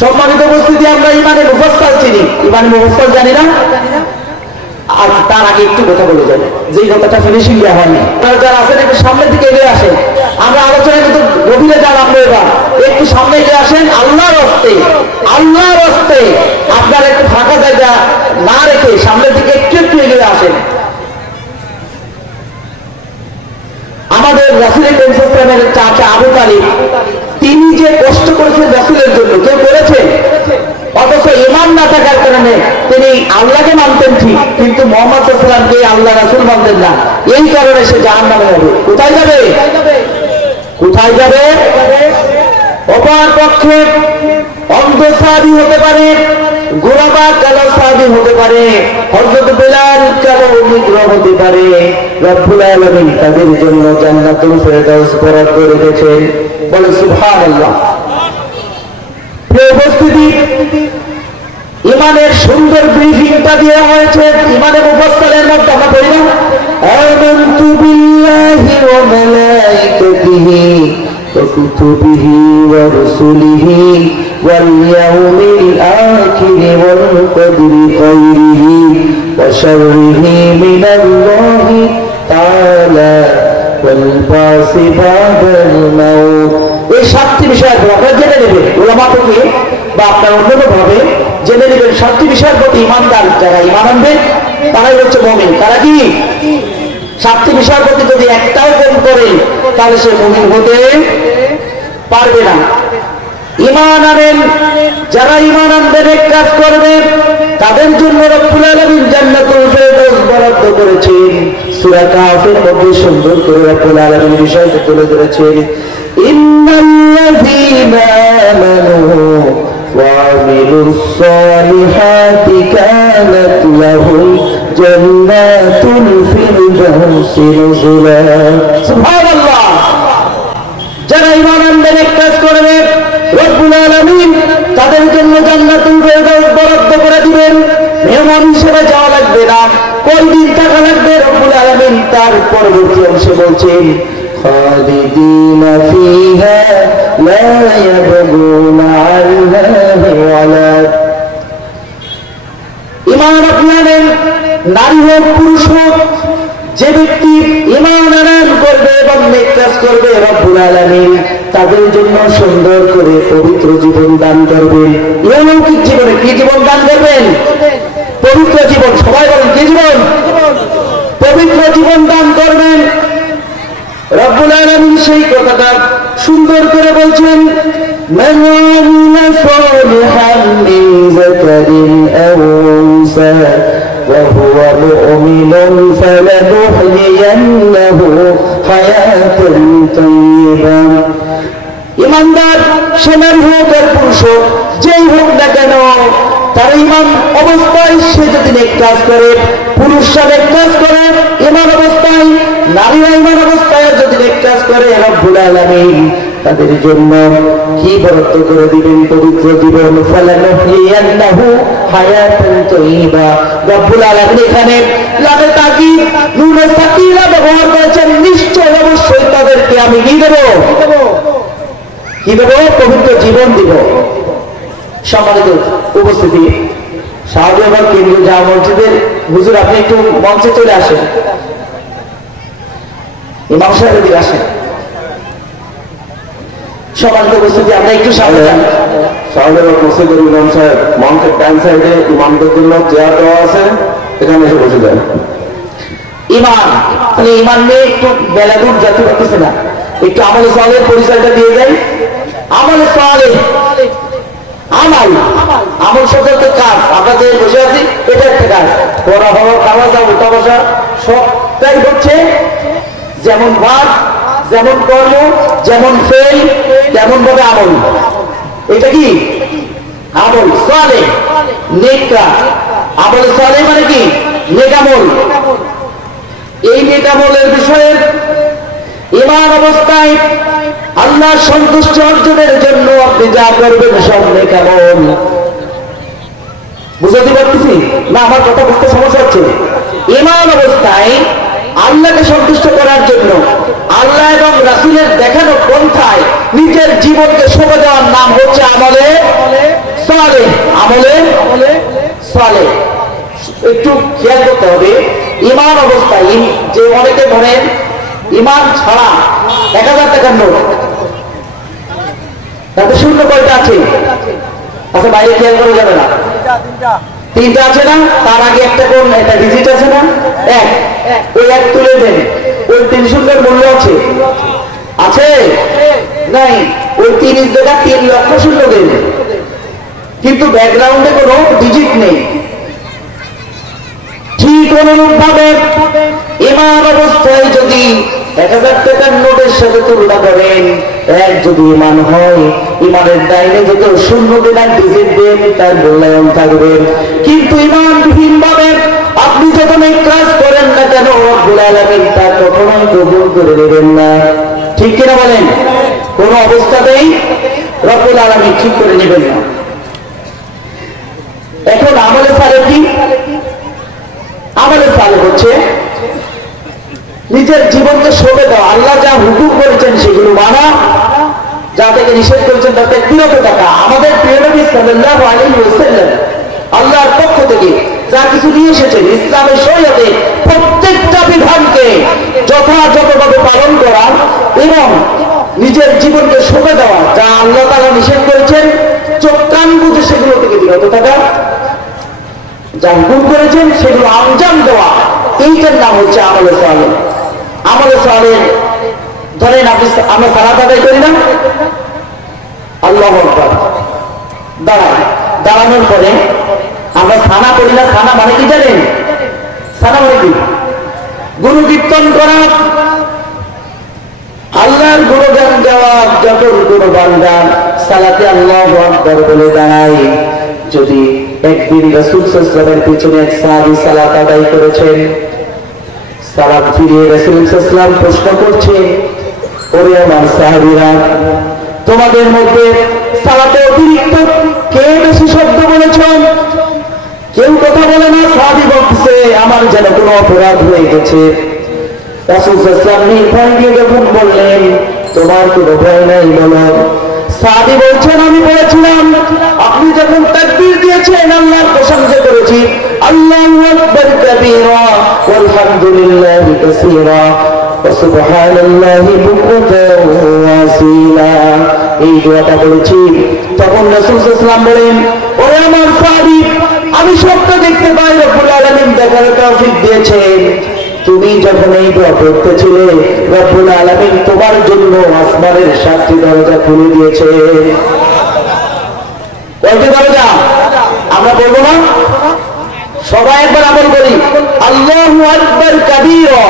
সম্মানিত উপস্থিতি, আমরা ইমানে মুফাসসাল চিনি, ইমানে মুফাসসাল জানি না। আর তার আগে একটু কথা বলে যাবে, যে কথাটা ফিনিশিং দেওয়া হয়নি। আপনারা যারা আছেন একটু সামনের দিকে এগিয়ে আসেন, আমরা আলোচনায় কিন্তু গভীরে যা নামবো। এবার একটু সামনে এগিয়ে আসেন, আল্লাহর হস্তে, আল্লাহর হস্তে। আপনারা একটু ফাঁকা জায়গা না রেখে সামনের দিকে একটু একটু এগিয়ে আসেন। আমাদের রাসূলের সাল্লাল্লাহু চাচা আবু তালিব, তিনি যে কষ্ট করেছেন রাসূলের জন্য, কেউ করেছে? অথচ ইমান না থাকার কারণে তিনি আল্লাহকে মানতেন ঠিক, কিন্তু মুহাম্মদ সাল্লাল্লাহু আলাইহি ওয়াসাল্লামকে আল্লাহ রাসূল মানতেন না। এই কারণে সে জাহান্নামে যাবে। কোথায় যাবে? কোথায় যাবে? অপর পক্ষে অন্ধ সাহাবী হতে পারে, গোরাবা কালো সাহাবী হতে পারে, হযরত বিলাল কালো নিগ্রহ হতে পারে। রব্বুল আলামিন তাদের জন্য জান্নাতুল ফেরদাউস বরাদ্দ রেখেছেন। বলে সুবহানাল্লাহ। প্রিয় উপস্থিতি, ইমানের সুন্দর ব্রিফিংটা দেওয়া হয়েছে ইমানে মুফাসসালের মধ্যে। আমরা পড়ি না, আমানতু وملائكته وكتبه ورسله واليوم الآخر والقدر خيره وشره من الله تعالى والبعث بعد الموت। এই সাতটি বিষয় আপনারা জেনে নেবেন, উলামা থেকে বা আপনার অন্যান্য ভাবে জেনে নেবেন। সাতটি বিষয়ের প্রতি ইমানদার যারা ইমান আনবে তারাই হচ্ছে মুমিন। তারা কি সাতটি বিষয়ের প্রতি যদি একটাও কম করে তাহলে সে মুমিন হতে পারবে না। ঈমান আনেন যারা, ঈমান আনবে, নেক কাজ করবে, তাদের জন্য রব্বুল আলামিন জান্নাতুল ফেরদাউস বরাদ্দ করেছেন। সূরা কাফের মধ্যে সুন্দর করে রব্বুল আলামিন বিষয়টা তুলে ধরেছেন, ইন্নাল্লাযীনা আমানু ওয়া আমিলুস সালিহাতি কানাত লাহুম জান্নাতুল ফিরদাউসি নুজুলা। সুবহানাল্লাহ। যারা ঈমান আনবে, নেক কাজ করবে, রব্বুল আলামিন তাদের জন্য জান্নাতুল ফেরদাউস বরাদ্দ করে দিবেন। মেহমান হিসেবে যাওয়া লাগবে না, কয়দিন থাকা লাগবে রব্বুল আলামিন তার পরবর্তী অংশে বলছেন, খালিদিনা ফিহা লা ইয়াবগুনা আনহা ওয়ালা। ঈমান আনেন নারী হোক পুরুষ হোক, যে ব্যক্তি ঈমান আনয়ন করবে এবং নেক কাজ করবে রব্বুল আলামিন তাদের জন্য সুন্দর করে পবিত্র জীবন দান করবেন। ইহলৌকিক জীবনে কি জীবন দান করবেন? পবিত্র জীবন। সবাই বলেন কি জীবন? পবিত্র জীবন দান করবেন। রব্বুল আলামিন সেই কথাটা সুন্দর করে বলছেন, মান আমিলা সালিহান মিন যাকারিন আও উনসা ওয়া হুয়া মুমিনুন ফালানুহইয়ান্নাহু হায়াতান তাইয়্যিবা। ঈমানদার সে নারী হোক আর পুরুষ হোক, যেই হোক না কেন, তার ঈমান অবস্থায় সে যদি নেক কাজ করে, পুরুষরা নেক কাজ করে ঈমান অবস্থায়, নারীরা ঈমান অবস্থায় যদি নেক কাজ করে রব্বুল আলামিন তাদের জন্য কি বরাদ্দ করে দিবেন? পবিত্র জীবন। ফালানুহইয়ান্নাহু হায়াতান তাইয়্যিবা। রব্বুল আলামিন এখানে লামে তাকিদ নুনে সাকিলা ব্যবহার করেছেন। নিশ্চয় অবশ্যই তাদেরকে আমি কি দেব? কি দেব? পবিত্র জীবন দিব। সম্মানিত উপস্থিতি, শাহজাহান কেন্দ্রীয় জামে মসজিদের হুজুর, আপনি একটু মঞ্চে চলে আসেন। ইমাম সাহেবের দিকে আসেন। সম্মানিত উপস্থিতি, আমরা একটু সামনে যান। শাহজাহান মসজিদের ইমাম সাহেব মঞ্চের ডান সাইডে ইমামদের জন্য চেয়ার দেওয়া আছে, এখানে এসে বসে যান। ইমান, তাহলে ইমান নিয়ে একটু বেলা দূর যেতে পারতেছে না, একটু আমলে সালের পরিচয়টা দিয়ে যাই। আমলে সালেহ, আমাল, আমল শব্দ তো কাজ। আমরা যে বসে আছি এটা একটা কাজ, পড়া হওয়া, খাওয়া যাওয়া, উঠা বসা সবটাই হচ্ছে যেমন ভাব, যেমন কর্ম, যেমন ফেল, তেমন ভাবে আমল। এটা কি আমল সালেহ, নেক কাজ। আমল সালেহ মানে কি? নেক আমল। এই নেক আমলের বিষয়ে ঈমান অবস্থায় আল্লাহ সন্তুষ্টি অর্জনের জন্য আপনি যা করবেন সব নেক আমল। বুঝতে পারতেছি না? আমার কথা বুঝতে সমস্যা হচ্ছে? ঈমান অবস্থায় আল্লাহকে সন্তুষ্ট করার জন্য আল্লাহ এবং রাসূলের দেখানো পন্থায় নিজের জীবনকে সঁপে দেওয়ার নাম হচ্ছে আমলে সালেহ। আমলে সালেহ একটু খেয়াল করতে হবে। ঈমান অবস্থায় যে অনেকে ধরেন ঈমান ছাড়া 1000 টাকার নোট, তাতে শূন্য কয়টা আছে? আচ্ছা বাইরে খেয়াল করা যাবে না, তিনটা আছে না? তার আগে একটা কোন একটা ডিজিট আছে না? এক। ওই এক তুলে দেন, ওই 3 শূন্যের মূল্য আছে? আছে নাই? ওই 30 জায়গা 3 লক্ষ শূন্য দেন, কিন্তু ব্যাকগ্রাউন্ডে কোনো ডিজিট নেই। ঠিক অনুরূপ ভাবে ঈমান অবস্থায় যদি 1000 টাকার নোটের সাথে তুলনা করেন, এক যদি ঈমান হয়, ঈমানের ডাইনে যত শূন্য দেন আর ডিজিট দেন তার মূল্যায়ন থাকবে। কিন্তু ঈমানবিহীন ভাবে আপনি যত নেক কাজ করেন না কেন রব্বুল আলামিন তা কখনোই কবুল করে নেবেন না। ঠিক কিনা বলেন? কোন অবস্থাতেই রব্বুল আলামিন ঠিক করে নেবেন না। এখন আমলে সালেহ কি? আমলে সালেহ হচ্ছে নিজের জীবনকে সঁপে দাও, আল্লাহ যা হুকুম করেছেন সেগুলো মানা, যা থেকে নিষেধ করেছেন তাতে বিরত থাকা। আমাদের প্রিয় নবী সাল্লাল্লাহু আলাইহি ওয়াসাল্লাম আল্লাহর পক্ষ থেকে যা কিছু নিয়ে এসেছেন ইসলামের শরীয়তে প্রত্যেকটা বিধানকে যথাযথভাবে পালন করা এবং নিজের জীবনকে সঁপে দেওয়া, যা আল্লাহ তাআলা নিষেধ করেছেন চোখ কান বুঝে সেগুলো থেকে বিরত থাকা, যা হুকুম করেছেন সেগুলো আঞ্জাম দেওয়া, এইটার নাম হচ্ছে আমলে সালেহ। আমলে সালেহ ধরেন আমরা সালাত আদায় করি না, আল্লাহু আকবার দাঁড়ানোর পরে আমরা সানা করি না। সানা মানে কি জানেন? সানা মানে কি? গুরু কীর্তন করা, আল্লাহর গুণগান গাওয়া। যখন কোন বান্দা সালাতে আল্লাহু আকবার বলে দাঁড়ায়, যদি একদিন রাসূল সাল্লাল্লাহু আলাইহি ওয়াসাল্লামের পিছনে এক সাহাবী সালাত আদায় করেছেন, সালাত ফিরিয়ে রাসূল সাল্লাল্লাহু আলাইহি ওয়াসাল্লাম প্রশ্ন করছেন, ওরে আমার সাহাবীরা, তোমাদের মধ্যে সালাতে অতিরিক্ত কে বেশি শব্দ বলেছ? কেউ কথা বলে না। সাহাবী বলছে, আমার যেন কোনো অপরাধ হয়ে গেছে। রাসূল সাল্লাল্লাহু আলাইহি ওয়াসাল্লাম নির্ভয় দিয়ে যখন বললেন, তোমার কোনো ভয় নাই বলো। সাহাবী বলছেন, আমি বলেছিলাম আপনি যখন তাকবীর দিয়েছেন আল্লাহর প্রশংসা করেছি, আল্লাহু আকবার কাবীরা ওয়ালহামদুলিল্লাহি কাসীরা ওয়া সুবহানাল্লাহি বুকরাতাও ওয়া আসীলা, এই দোয়াটা বলেছি। তখন রাসূল সাল্লাল্লাহু আলাইহি ওয়াসাল্লাম বলেন, ওরে আমার সাহাবী, আমি সবটা দেখতে পাই, রব্বুল আলামিন দেখার তৌফিক দিয়েছেন। তুমি যখন এই দোয়া পড়তেছিলে রব্বুল আলামিন তোমার জন্য আসমানের 7টি দরজা খুলে দিয়েছে। কয়টি দরজা? আমরা বলবো না? সবাই একবার আমল করি। আল্লাহু আকবার কাবীরা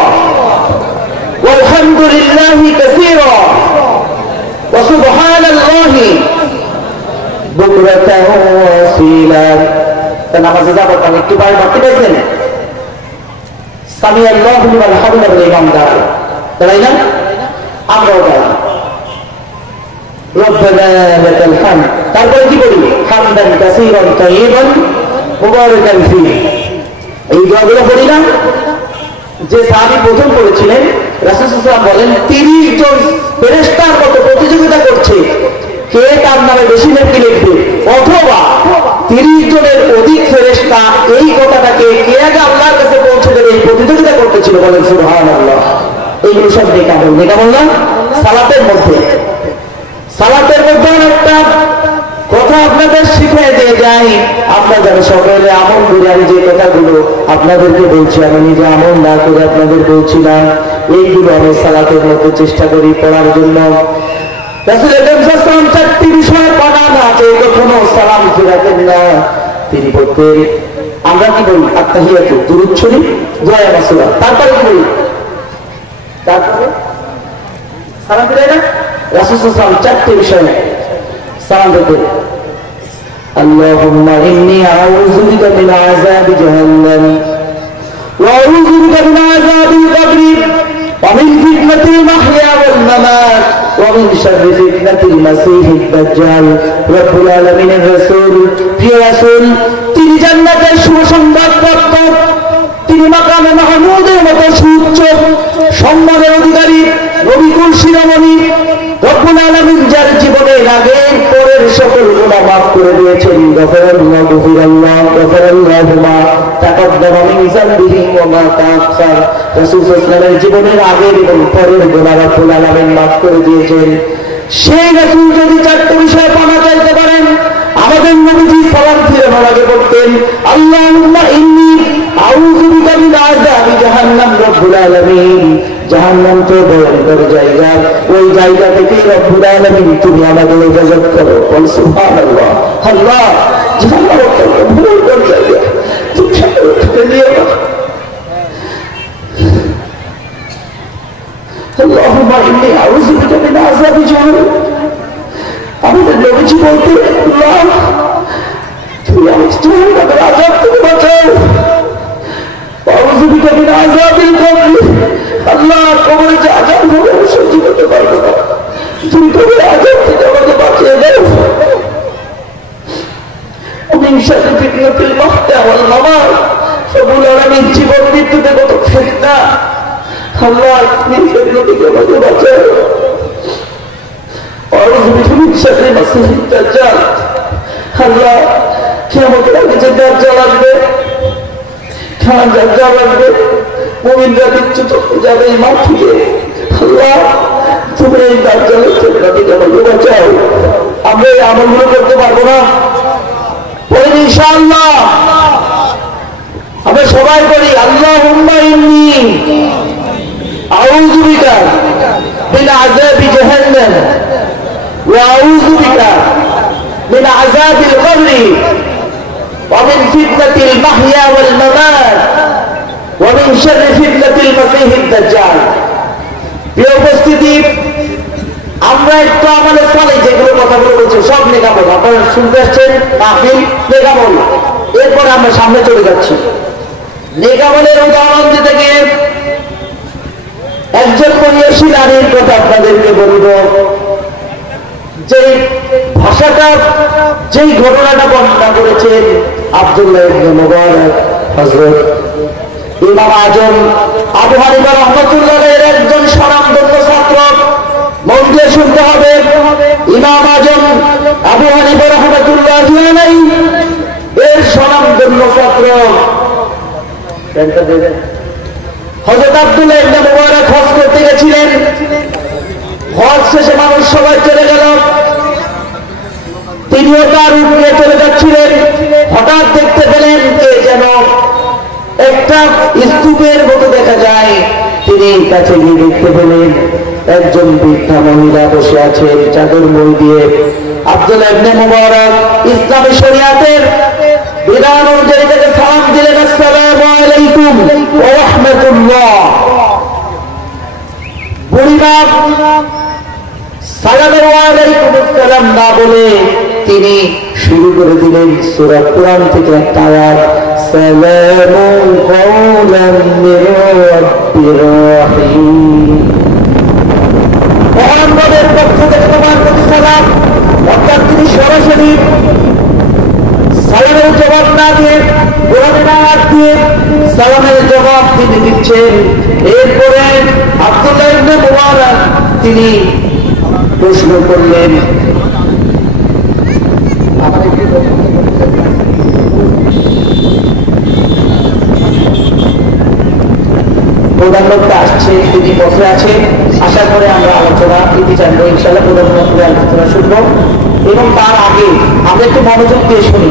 ওয়ালহামদুলিল্লাহি কাসীরা ওয়া সুবহানাল্লাহি বুকরাতাও ওয়া আসীলা। তা নামাজে যাবার আগে একটু বাইরে বাকি পেয়েছেন? সামি আল্লাহু লিমান হামিদা বলে ইমাম দাঁড়ায়, তাই না? আমরাও দাঁড়াই, রব্বানা লাকাল হামদ। তারপরে কি বলি? হামদান কাসীরান তাইয়িবান মুবারাকান ফীহি। এই দোয়াগুলো বলি না? যে সাহাবী প্রথম পড়েছিলেন, রাসূল সাল্লাল্লাহু আলাইহি ওয়াসাল্লাম বলেন 30 জন ফেরেশতার মতো প্রতিযোগিতা করছে কে তার নামে বেশি নেকি লিখবে, অথবা 30 জনের অধিক ফেরেশতা এই কথাটাকে কে আগে আল্লাহর কাছে পৌঁছে দেবে এই প্রতিযোগিতা করতেছিল। বলেন সুবহানাল্লাহ। এইগুলো সব নেক আমল। নেক আমল না? সালাতের মধ্যে একটা কথা আপনাদের শিখিয়ে দিয়ে যাই, আমরা যারা সকলে আমল করি। আমি যে কথাগুলো আপনাদেরকে বলছি আমি নিজে আমল না করে আপনাদের বলছি না, এইগুলো আমি সালাতের মধ্যে চেষ্টা করি পড়ার জন্য। রাসূল আকরাম সাল্লাল্লাহু আলাইহি ওয়াসাল্লাম 4টি বিষয় পড়ান আছে, কখনো সালাম ফিরাতেন না। তিনি বলতেন, আমরা কি বলি? আত্তাহিয়াতু, দুরূদ শরীফ, দোয়া মাসুরা। তারপরে কি বলি? তারপরে সালাম ফিরাই না? রাসূল সাল্লাল্লাহু আলাইহি ওয়াসাল্লাম 4টি বিষয় সালাম দিতেন। আল্লাহুম্মা ইন্নী আউযু বিকা মিন আযাবি জাহান্নাম ওয়া আউযু বিকা মিন আযাবিল কবরি ওয়া মিন ফিতনাতিল মাহইয়া ওয়াল মামাত ওয়া মিন শাররি ফিতনাতিল মাসীহিদ দাজ্জাল। রব্বুল আলামিনের রাসূল, প্রিয় রাসূল, তিনি জান্নাতের শুভ সংবাদ প্রাপ্ত, তিনি মাকামে মাহমুদের মতো সুউচ্চ সম্মানের অধিকারী, নবীকুল শিরোমণি। রব্বুল আলামিন যার জীবনের আগে পরের সকল গুনাহ মাফ করে দিয়েছেন। গফরাল্লাহু মা তাকদ্দামা মিন যামবিহি ওয়া মা তাআখার। রাসূল সাল্লাল্লাহু আলাইহি ওয়াসাল্লামের জীবনের আগের এবং পরের গুনাহ রব্বুল আলামিন মাফ করে দিয়েছেন। সেই রাসূল যদি 4টি বিষয় পানা চাইতে পারেন, আমাদের নবীজি সালাম ফিরানোর আগে বলতেন, আল্লাহুম্মা ইন্নী আউযু বিকা মিন আযাবি জাহান্নাম। রব্বুল আলামিন, জাহান্নাম তো ভয়ঙ্কর জায়গা, ওই জায়গা থেকে রব্বুল আলামিন তুমি আমাদের হেফাজত করো। বল সুবহানাল্লাহ। আল্লাহ, জাহান্নাম তো ভয়ঙ্কর জায়গা, তুমি আমাদের নিও না। আল্লাহুম্মা ইন্নী আউযু বিকা মিন আযাবি জাহান্নাম। আমাদের নবীজি বলতেন, আল্লাহ তুমি আমাকে জাহান্নামের আযাব থেকে বাঁচাও। আউযু বিকা মিন আযাবিল কবর। আল্লাহ, কবরে যে আযাব হবে আমি সহ্য করতে পারবো না, তুমি কবরে আযাব থেকে আমাকে বাঁচিয়ে দাও। মিন শাররি ফিতনাতিল মাহইয়া ওয়াল মামাত। রব্বুল আলামিন জীবন মৃত্যুতে কত ফিতনা। আল্লাহ, নিজের নবীকে আমাকে বাঁচাও। আউযু বিকা মিন শাররি মাসিহিদ দাজ্জাল। আল্লাহ কিয়ামতের আগে যে দাজ্জাল আসবে, দাজ্জাল আসবে, মুমিনরা বিচ্যুত হয়ে যাবে ইমান থেকে। আল্লাহ তুমি এই দাজ্জালের চেতনা থেকে আমাকে বাঁচাও। আমরা এই আমলগুলো করতে পারবো না, বলেন ইনশাআল্লাহ। আমরা সবাই বলি আল্লাহুম্মা ইন্নী আউযু বিকা মিন আযাবি জাহান্নাম ওয়া আউযু বিকা মিন আযাবিল কবরি ওয়া মিন ফিতনাতিল মাহইয়া ওয়াল মামাত ওয়া মিন শাররি ফিতনাতিল মাসীহিদ দাজ্জাল। প্রিয় উপস্থিতি, আমরা একটু আমাদের সালে যেগুলো কথাগুলো বলছি সব নেকামল, আপনারা শুনতে আসছেন মাহফিল নেকামল। এরপরে আমরা সামনে চলে যাচ্ছি। নেকামলের উদাহরণ দিতে গিয়ে একজন মহিষী নারীর কথা আপনাদেরকে বলব, যে ভাষাটা, যেই ঘটনাটা বর্ণনা করেছেন আব্দুল্লাহ ইবনে মুবারক হযরত ইমাম আজম আবু হানিফা রাহমাতুল্লাহ এর একজন স্বনামধন্য ছাত্র। মন দিয়ে শুনতে হবে, ইমাম আজম আবু হানিফা রাহমাতুল্লাহ আলাইহি এর স্বনামধন্য ছাত্র হযরত আব্দুল্লাহ ইবনে মুবারক হজ করতে গেছিলেন। হজ শেষে মানুষ সবাই চলে গেল, তিনিও তার উট নিয়ে চলে যাচ্ছিলেন। হঠাৎ দেখতে পেলেন কে যেন একটা স্তূপের মতো দেখা যায়। তিনি কাছে গিয়ে দেখতে পেলেন একজন বৃদ্ধা মহিলা বসে আছেন চাদর মুড়ি দিয়ে। আব্দুল্লাহ ইবনে মুবারক ইসলামী শরিয়াতের বিধান অনুযায়ী তাকে সালাম দিলেন, আসসালামু আলাইকুম ওয়া রাহমাতুল্লাহ। বুড়িমা সালামু আলাইকুম আসসালাম না বলে তিনি শুরু করে দিলেন সূরা কুরআন থেকে একটা আয়াত, সালামুন কাওলাম মির রাব্বির রাহিম। মুহাম্মদের পক্ষ থেকে তোমার প্রতি সালাম। অর্থাৎ তিনি সরাসরি সালামের জবাব না দিয়ে, কোরআনের আয়াত দিয়ে সালামের জবাব তিনি দিচ্ছেন। এরপরে আব্দুল্লাহ ইবনে মুবারক তিনি প্রশ্ন করলেন, প্রধানমন্ত্রী আসছে, তিনি পথে আছেন, আসার পরে আমরা আলোচনা দিতে জানবো ইনশাআল্লাহ। প্রধানমন্ত্রী আলোচনা শুনবো এবং তার আগে আমরা একটু মনোযোগ দিয়ে শুনি।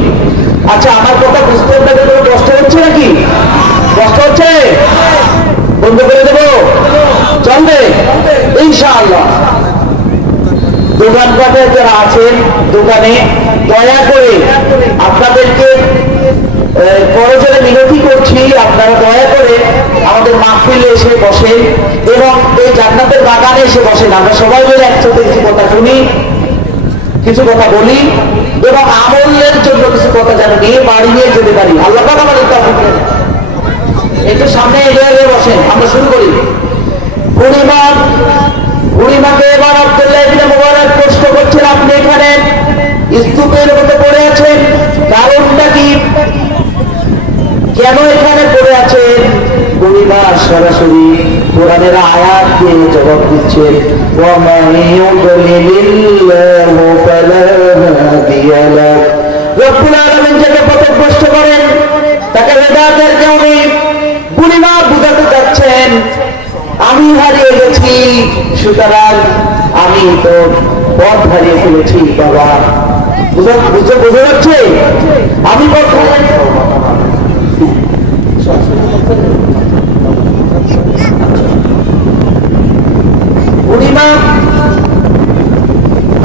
আচ্ছা, আমার কথা বুঝতে আপনাদের কোনো কষ্ট হচ্ছে নাকি? কষ্ট হচ্ছে? বন্ধ করে দেবো? চলবে ইনশাআল্লাহ। দোকানপাটে যারা আছেন দোকানে, দয়া করে আপনাদেরকে করজোরে মিনতি করছি, আপনারা দয়া করে আমাদের মাহফিলে এসে বসেন এবং এই জান্নাতের বাগানে এসে বসেন। আমরা সবাই মিলে একসাথে কিছু কথা শুনি, কিছু কথা বলি এবং আমলের জন্য কিছু কথা যেন নিয়ে বাড়ি নিয়ে যেতে পারি। আল্লাহ পাক আমাদের তৌফিক দেন। একটু সামনে এগিয়ে বসেন, আমরা শুরু করি। বুড়িমাকে এবার আব্দুল্লাহ ইবনে মুবারক প্রশ্ন করছেন, আপনি এখানে স্তূপের মতো পড়ে আছেন, কারণটা কি? কেন এখানে পড়ে আছেন? বুড়িমা সরাসরি কোরআনের আয়াত দিয়ে জবাব দিচ্ছেন, ওয়া মান ইউদ্লিলিল্লাহু ফালা হাদিয়া লাহু। রব্বুল আলামিন যাকে পথভ্রষ্ট করেন তাকে হেদায়েতের কেউ নেই। বুড়িমা বুঝাতে যাচ্ছেন, আমি হারিয়ে গেছি, সুতরাং আমি তো পথ হারিয়ে ফেলেছি বাবা। বুঝে যাচ্ছে? আমি পথ হারিয়ে বুড়িমা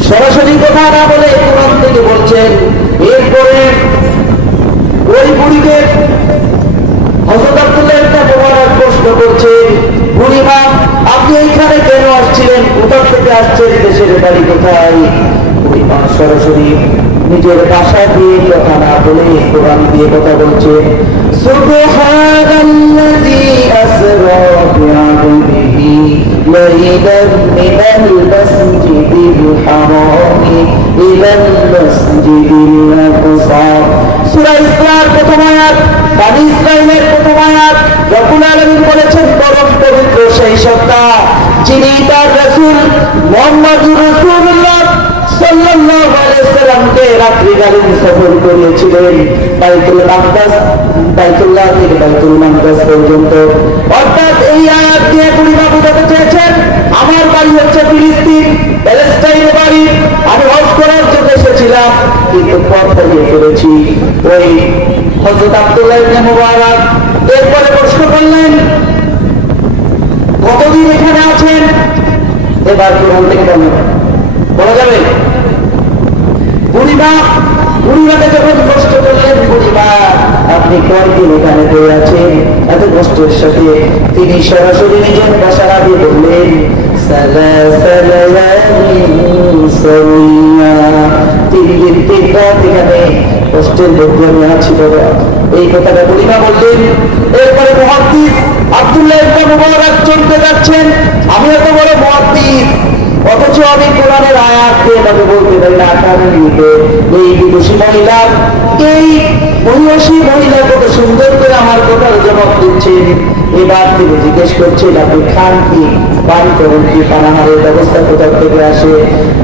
সরাসরি কথা না বলে কোরআন থেকে বলছেন। এরপরে ওই বুড়িকে হযরত আব্দুল্লাহ ইবনে মুবারক প্রশ্ন করছেন, বুড়িমা আপনি এইখানে কেন আসছিলেন? কোথা থেকে আসছেন? দেশের বাড়ি কোথায়? বুড়িমা সরাসরি নিজের ভাষা দিয়ে কথা না বলে কোরআন দিয়ে কথা বলছেন। সুবহানাল্লাযী আসরা বিআবদিহি লাইলান মিনাল মাসজিদিল হারামি ইলাল মাসজিদিল আকসা। সূরা ইসরার প্রথম আয়াত, বনী ইসরাঈলের প্রথম আয়াত। রব্বুল আলামিন বলেছেন, বরং পবিত্র সেই সত্তা যিনি তার রাসূল মুহাম্মদুর রাসূলুল্লাহ সাল্লাল্লাহু আলাইহি সাল্লামকে রাত্রিকালীন সফর করিয়েছিলেন বাইতুল্লাহ থেকে বাইতুল মাকদাস পর্যন্ত। অর্থাৎ এই আয়াত দিয়ে বুড়িমা বোঝাতে চেয়েছেন আমার বাড়ি হচ্ছে ফিলিস্তিন, প্যালেস্টাইনে বাড়ি। আমি হজ করার জন্য এসেছিলাম, কিন্তু পথ হারিয়ে ফেলেছি। ওই হযরত আব্দুল্লাহ ইবনে মুবারক এরপরে প্রশ্ন করলেন কতদিন এখানে আছেন? এবার কোরআন থেকে বলা যাবে। বুড়িমাকে যখন কষ্ট করলেন, বুড়িমা আপনি কয়েকদিন এখানে পড়ে আছেন এত কষ্টের সাথে, তিনি সরাসরি নিজের ভাষা দিয়ে বললেন 3 দিন 3 রাত এখানে কষ্টের মধ্যে আমি আছি বাবা, এই কথাটা বুড়িমা বললেন। এরপরে মুহাদ্দিস আব্দুল্লাহ ইবনে মুবারক চলতে যাচ্ছেন, আমি এত বড় মুহাদ্দিস অথচ আমি কোরআনের আয়াত দিয়ে তাকে বলতে পারি না। কারণ এই বিদেশি মহিলা, এই মহিষী মহিলা কত সুন্দর করে আমার কথার জবাব দিচ্ছেন। এবার তিনি জিজ্ঞেস করছেন আপনি খান কি, পান করেন কি, পানাহারের ব্যবস্থা কোথা থেকে আসে?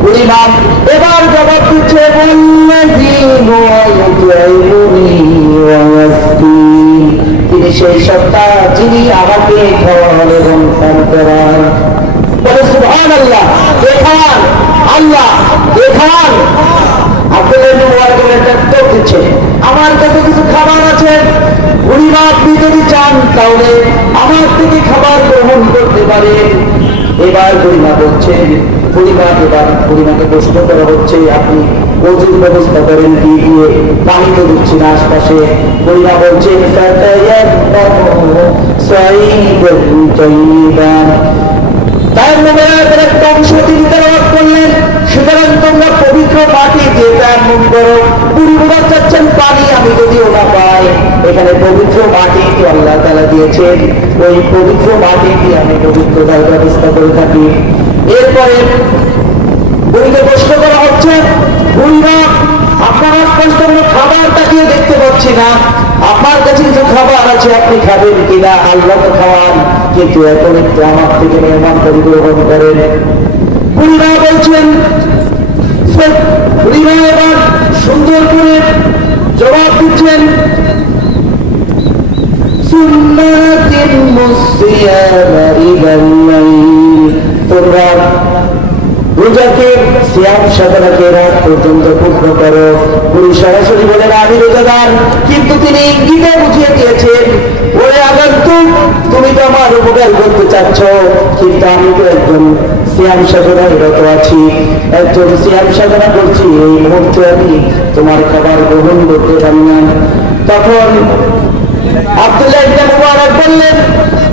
বুড়িমা এবার জবাব দিচ্ছে তিনি সেই সত্তা যিনি আমাকে খাওয়ান এবং পান করান। বলে সুবহানাল্লাহ, দেখান আল্লাহ দেখান। আব্দুল্লাহ ইবনে মুবারক একটা উত্তর দিচ্ছে আমার কাছে কিছু খাবার আছে, বুড়িমা আপনি যদি চান তাহলে আমার থেকে খাবার গ্রহণ করতে পারেন। এবার বুড়িমা বলছেন, বুড়িমাকে প্রশ্ন করা হচ্ছে আপনি ওজুর ব্যবস্থা করেন কি দিয়ে? পানি তো দিচ্ছি না আশপাশে। বুড়িমা বলছেন একটা অংশ তিনি তেলাওয়াত করলেন, সুতরাং তোমরা পবিত্র মাটি দিয়ে তায়াম্মুম করো। বুড়ি বোঝা চাচ্ছেন পানি আমি যদিও না পাই, এখানে পবিত্র মাটি আল্লাহ তাআলা দিয়েছেন, ওই পবিত্র মাটি দিয়ে আমি পবিত্রতার ব্যবস্থা করে থাকি। এরপরে বুড়িকে প্রশ্ন করা হচ্ছে বুড়িমা আপনার স্পষ্ট কোনো খাবার তাকিয়ে দেখতে পাচ্ছি না, আপনার কাছে কিছু খাবার আছে আপনি খাবেন কিনা? আল্লাহ তো খাওয়ান, কিন্তু এখন একটু আমার থেকে মেহমান পরিগ্রহণ করেন। বুড়িমা বলছেন, বুড়িমা এবার সুন্দর করে জবাব দিচ্ছেন তোমরা রোজাকে সিয়াম সাধনাকে রাত পর্যন্ত পূর্ণ করো। বুড়ি সরাসরি বলেন আমি রোজাদার, কিন্তু তিনি ইঙ্গিতে বুঝিয়ে দিয়েছেন ওরে আগন্তুক তুমি তো আমার উপকার করতে চাচ্ছ, কিন্তু আমি তো একজন সিয়াম সাধনায় রত আছি, একজন সিয়াম সাধনা করছি, এই মুহূর্তে আমি তোমার খাবার গ্রহণ করতে পারি না। তখন আব্দুল্লাহ ইবনে মুবারক বললেন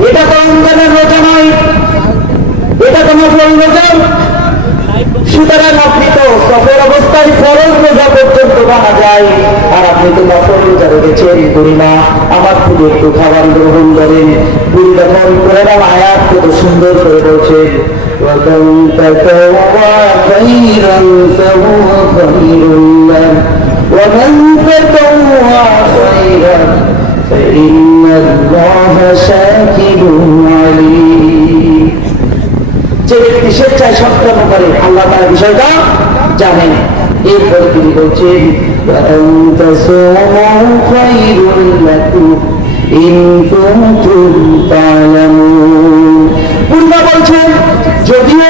এটা তো রমজানের রোজা নয়, এটা তো নফল রোজা, সুতরাং আপনি তো সফর অবস্থায় ফরজ রোজা পর্যন্ত মানা যায়, আর আপনি তো নফল রোজা রেখেছেন। বুড়িমা আমার থেকে একটু খাবার গ্রহণ করেন। বুড়ি তখন কোরআন আয়াত কত সুন্দর করে বলছেন যে ব্যক্তি স্বেচ্ছায় সৎকর্ম করে আল্লাহ তার বিষয়টা জানেন। এরপরে তিনি বলছেন পূর্ণা বলছেন যদিও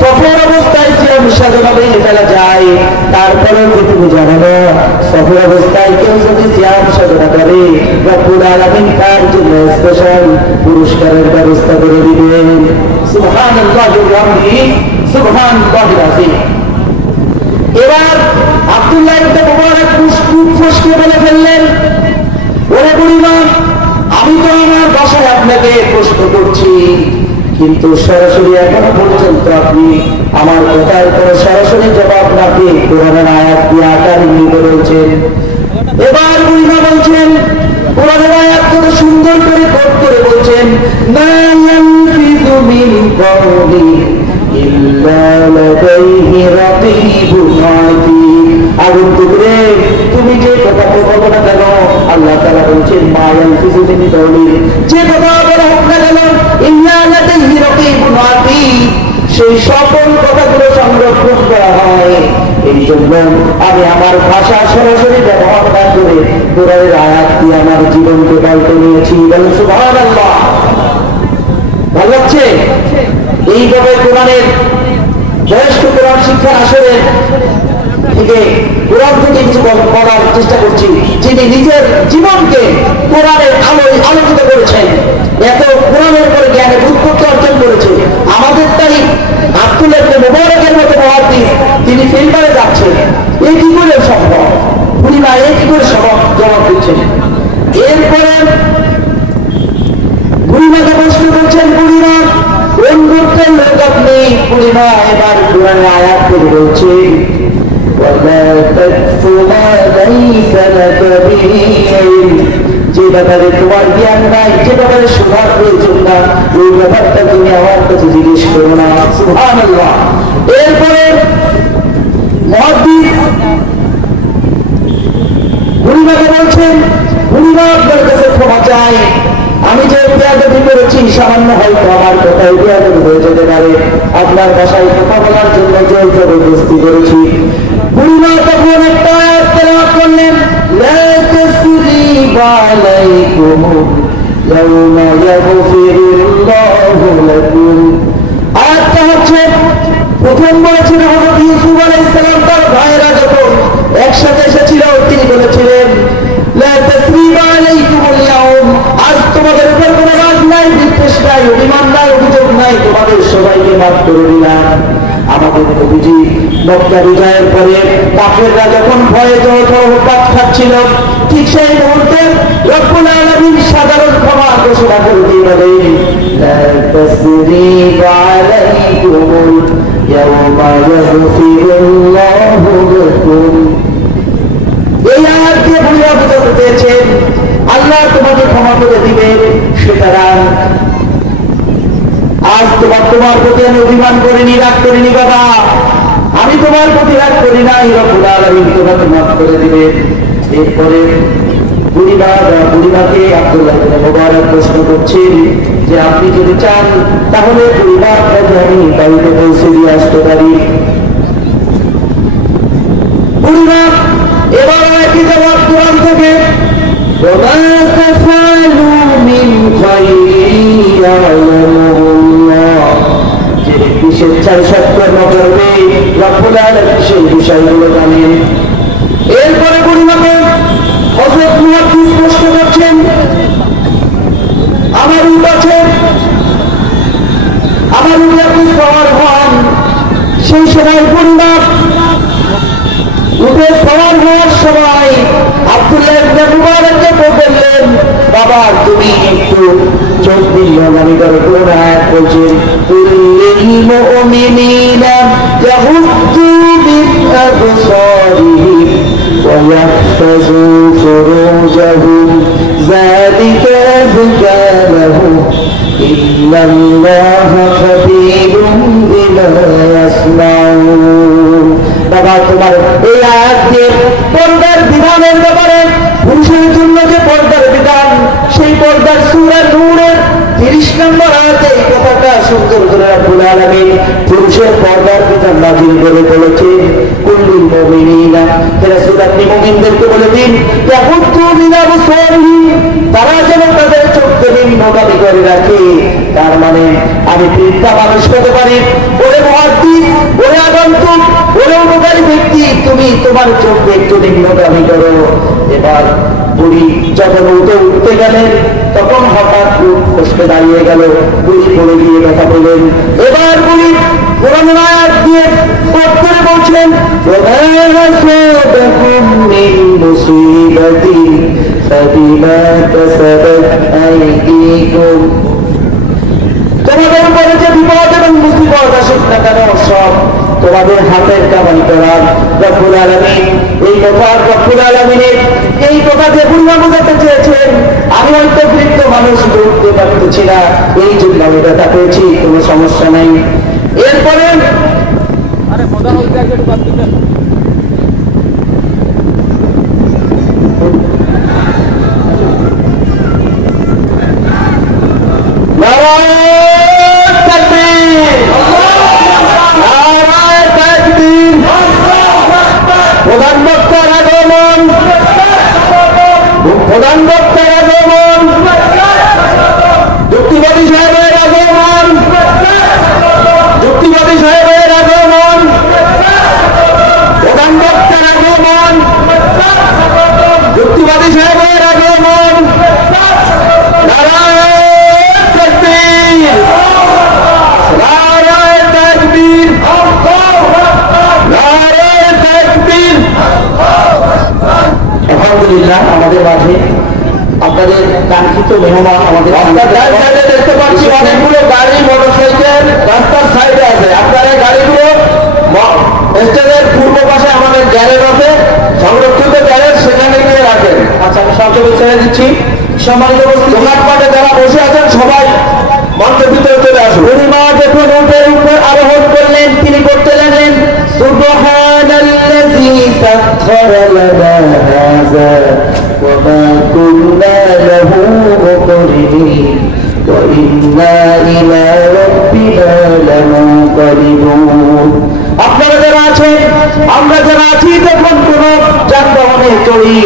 সফর অবস্থায় সিয়াম সাধনা ভেঙে ফেলা যায়, তারপরেও কি তুমি জানো না সফর অবস্থায় কেউ যদি সিয়াম সাধনা করে রব্বুল আলামিন তার জন্য স্পেশাল পুরস্কারের ব্যবস্থা করে দিবেন। সুবহানাল্লাহি ওয়া বিহামদিহি সুবহানাল্লাহিল আযীম। এবার আব্দুল্লাহ ইবনে মুবারক খুব ফসকে বলে ফেললেন ওরে বুড়িমা আমি তো আমার বাসায় আপনাকে প্রশ্ন করছি, কিন্তু সরাসরি এখনো পর্যন্ত আপনি আমার কথার কোনো সরাসরি জবাব না দিয়ে কোরআনের আয়াত দিয়ে আকার ইঙ্গিত বলছেন। এবার বুড়িমা বলছেন কোরআনের আয়াত কত সুন্দর করে কোট করে বলছেন মা ইয়ানফিযু মিন কওলি ইল্লা লাদাইহি রাকীবুন আতীদ। আগন্তুক রে, তুমি যে কথা বলো না কেন, আল্লাহ তাআলা বলছেন মা ইয়ালফিযু মিন কাওলিন, যে কথা বলা হোক না কেন, ইল্লা লাদাইহি রাকীবুন আতীদ, সেই সকল কথাগুলো সংরক্ষণ করা হয়। এই জন্য আমি আমার ভাষা সরাসরি ব্যবহার না করে কোরআনের আয়াত দিয়ে আমার জীবনকে পাল্টে নিয়েছি। বলেন সুবহানাল্লাহ। ভালো লাগছে? এইভাবে কোরআনের বয়স্ক কোরআন শিক্ষার আসরে থেকে কোরআন থেকে কিছু বলার চেষ্টা করছি, যিনি নিজের জীবনকে কোরআনের আলোয় আলোকিত করেছেন, এত কোরআনের উপরে জ্ঞানে উৎপত্তি অর্জন করেছে। আমাদের তাই আব্দুল ইবনে মুবারকের মতো মুহাদ্দিস, তিনি ফিল্ডারে যাচ্ছেন, এ কি করে সম্ভব? বুড়িমা এ কি করে জবাব দিচ্ছেন? এরপরে বুড়িমাকে প্রশ্ন করছেন, বুড়িমা কোন গোত্রের লোক আপনি? বুড়িমা এবার কোরআনের আয়াত থেকে বলছেন وَلَا تَقْفُ مَا لَيْسَ لَكَ بِهِ عِلْمٌ, যে ব্যাপারে তোমার জ্ঞান নাই, যে ব্যাপারে শোনার প্রয়োজন না, ওই ব্যাপারটা তুমি আমার কাছে জিজ্ঞেস করো না। সুবহানাল্লাহ। এরপরে মুহাদ্দিস বুড়িমাকে বলছেন, বুড়িমা আপনার কাছে ক্ষমা চাই, আমি যে বেয়াদবি করেছি সামান্য হয়তো আমার কথায় বেয়াদবি হয়ে যেতে পারে, আপনার ভাষায় কথা বলার জন্য জোর জবরদস্তি করেছি। বুড়িমা তখন একটা আয়াত তেলাওয়াত করলেন, লা তাসরিবা আলাইকুম ইয়াওমা ইয়াগফিরুল্লাহু লাকুম। আয়াতটা হচ্ছে প্রথম বলেছিলেন হযরত ইউসুফ আলাইহিস সালাম, তার ভাইরা যখন একসাথে এসেছিল তিনি বলেছিলেন লা তাসরিবা আলাইকুম ইয়াওম, আজ তোমাদের উপর কোনো রাগ নাই, বিদ্বেষ নাই, অভিমান নাই, অভিযোগ নাই, তোমাদের সবাইকে মাফ করে দিলাম। আমাদের নবীজি মক্কা বিজয়ের পরে কাফেররা যখন ভয়ে জড় খাচ্ছিল, ঠিক সেই মুহূর্তে রব্বুল আলামিন সাধারণ ক্ষমা ঘোষণা করে দিয়ে বলেন লা তাসরিবা আলাইকুম ইয়াওমা ইয়াগফিরুল্লাহু লাকুম। এই আয়াত দিয়ে বুঝিয়ে বোঝাতে চেয়েছেন আল্লাহ তোমাকে ক্ষমা করে দিবেন, সুতরাং আজ তোমার প্রতি আমি অভিমান করিনি, রাগ করিনি বাবা, আমি তোমার প্রতি রাগ করি নাই, রব্বুল আলামিন তোমাকে মাফ করে দিবেন। এরপরে বুড়িমাকে আব্দুল্লাহ ইবনে মুবারক প্রশ্ন করছেন যে আপনি যদি চান তাহলে বুড়িমাকে আমি বাড়িতে পৌঁছে দিয়ে আসতে পারি। বুড়িমা এবার একই জবাব কোরআন থেকে, وَمَا تَفْعَلُوا مِنْ خَيْرٍ يَعْلَمُهُ اللَّهُ, যে স্বেচ্ছায় সৎকর্ম করবে রব্বুল আলামিন সেই বিষয়গুলো জানেন। এরপরে বুড়িমাকে হযরত মুহাদ্দিস প্রশ্ন করছেন, আমার উট আছে, আমার উট আপনি সওয়ার হন। সেই সময় বুড়িমা উঠে সওয়ার হওয়ার সময় আব্দুল্লাহ ইবনে মুবারককে বললেন, বাবা তুমি একটু চোখ দিয়ে মনে করো, কোন আয়াত বলছেন কুল্লিল মুমিনিনা ইয়াগুদ্দু মিন আবসারিহিম ওয়া ইয়াহফাযু ফুরুজাহুম যালিকা আযকা লাহুম ইন্নাল্লাহা খাবীরুম বিমা ইয়াসনাউন। বাবা তোমার এই আয়াত দিয়ে পর্দার বিধানের ব্যাপারে, পুরুষের জন্য যে পর্দার বিধান, সেই পর্দার সূরা নূরের 30 নম্বর আয়াতে এই কথাটা সুন্দর করে রব্বুল আলামিন পুরুষের পর্দার বিধান নাযিল করে বলেছেন কুল্লিল মুমিনিনা, রাসূল আপনি মুমিনদেরকে বলে দিন ইয়াগুদ্দু মিন আবসারিহিম, তারা যেন তাদের চোখকে নিম্নগামী করে রাখে। তার মানে আমি বৃদ্ধা মানুষ হতে পারি, ওরে মুহাদ্দিস, ওরে আগন্তুক, ওরে উপকারী ব্যক্তি, তুমি তোমার চোখকে একটু নিম্নগামী করো। এবার বুড়ি যখন উঠতে গেলেন তখন হঠাৎ উঠ ফসকে দাঁড়িয়ে গেল, বুড়ি পড়ে গিয়ে কথা বললেন। এবার বুড়ি কোরআনের আয়াত দিয়ে পাঠ করে বলছেন ওমা আসাবাকুম মিন মুসিবাতিন ফাবিমা কাসাবাত আইদিকুম, তোমাদের উপরে যে বিপদ এবং মুসিবত আসুক না কেন সব তোমাদের হাতের কামাই করার। রব্বুল আলামিন এই কথা, রব্বুল আলামিনের এই কথা যে বুড়িমা বোঝাতে চেয়েছেন, আমি হয়তো বৃদ্ধ মানুষ বলতে পারতেছি না, এই জন্য আমি ব্যথা পেয়েছি, কোনো সমস্যা নেই। এরপরে সভাপতি সাহেবের আগমন। নারায়ে তাকবীর, নারায়ে তাকবীর, নারায়ে তাকবীর। আলহামদুলিল্লাহ, আমাদের মাঝে আপনাদের কাঙ্ক্ষিত মেহমান আমাদের রাস্তার ডান সাইডে দেখতে পাচ্ছি অনেকগুলো গাড়ি মোটরসাইকেল রাস্তার সাইডে আছে। আপনারা গাড়িগুলো স্টেজের পূর্ব পাশে আমাদের গ্যারেজ আছে, সংরক্ষিত গ্যারেজ, সেখানে গিয়ে রাখেন। আচ্ছা, আমি সংক্ষেপে ছেড়ে দিচ্ছি। সম্মানিত দোকানপাটে যারা বসে আছেন সবাই মঞ্চের ভিতরে চলে আসুন। পূর্ণিমা যখন উটের উপর আরোহণ করলেন, তিনি করতে লাগলেন সুবহানাল্লাযী সাখখারা লানা হাযা ওয়া মা কুন্না লাহু মুকরিনিন ওয়া ইন্না ইলা রাব্বিনা লামুনকালিবুন। আপনারা যারা আছেন, আমরা যারা আছি, যখন কোন যানবাহনে চড়ি,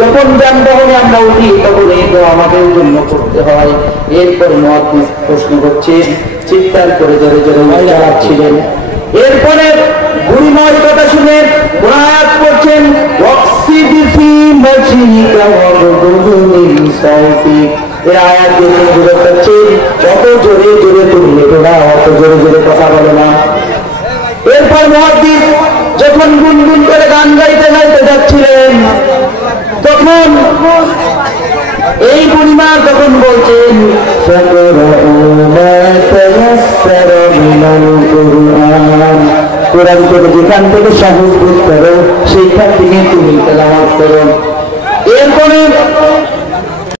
যখন যানবাহনে আমরা উঠি, তখন এই দোয়া আমাদের জন্য করতে হয়। এরপরে মুয়াজ্জিন প্রশ্ন করছে, চিৎকার করে জোরে জোরে যাচ্ছিলেন। এরপরে বুড়িমার কথা শুনে আয়াত করছেন, ওয়াকসিদি মাশিকা ওয়াগদুমিন সাউতিক। এই আয়াত দিয়ে বুঝতে পারছি যত জোরে জোরে তুমি লেখো না, অত জোরে জোরে কথা বলো না। এরপর মুহাদ্দিস যখন গুনগুন করে গান গাইতে গাইতে যাচ্ছিলেন, তখন এই বুড়িমা তখন বলছেন, কোরআন থেকে যেখান থেকে সহজ বোধ করো সেইখান থেকে তুমি তেলাওয়াত করো। এরপরে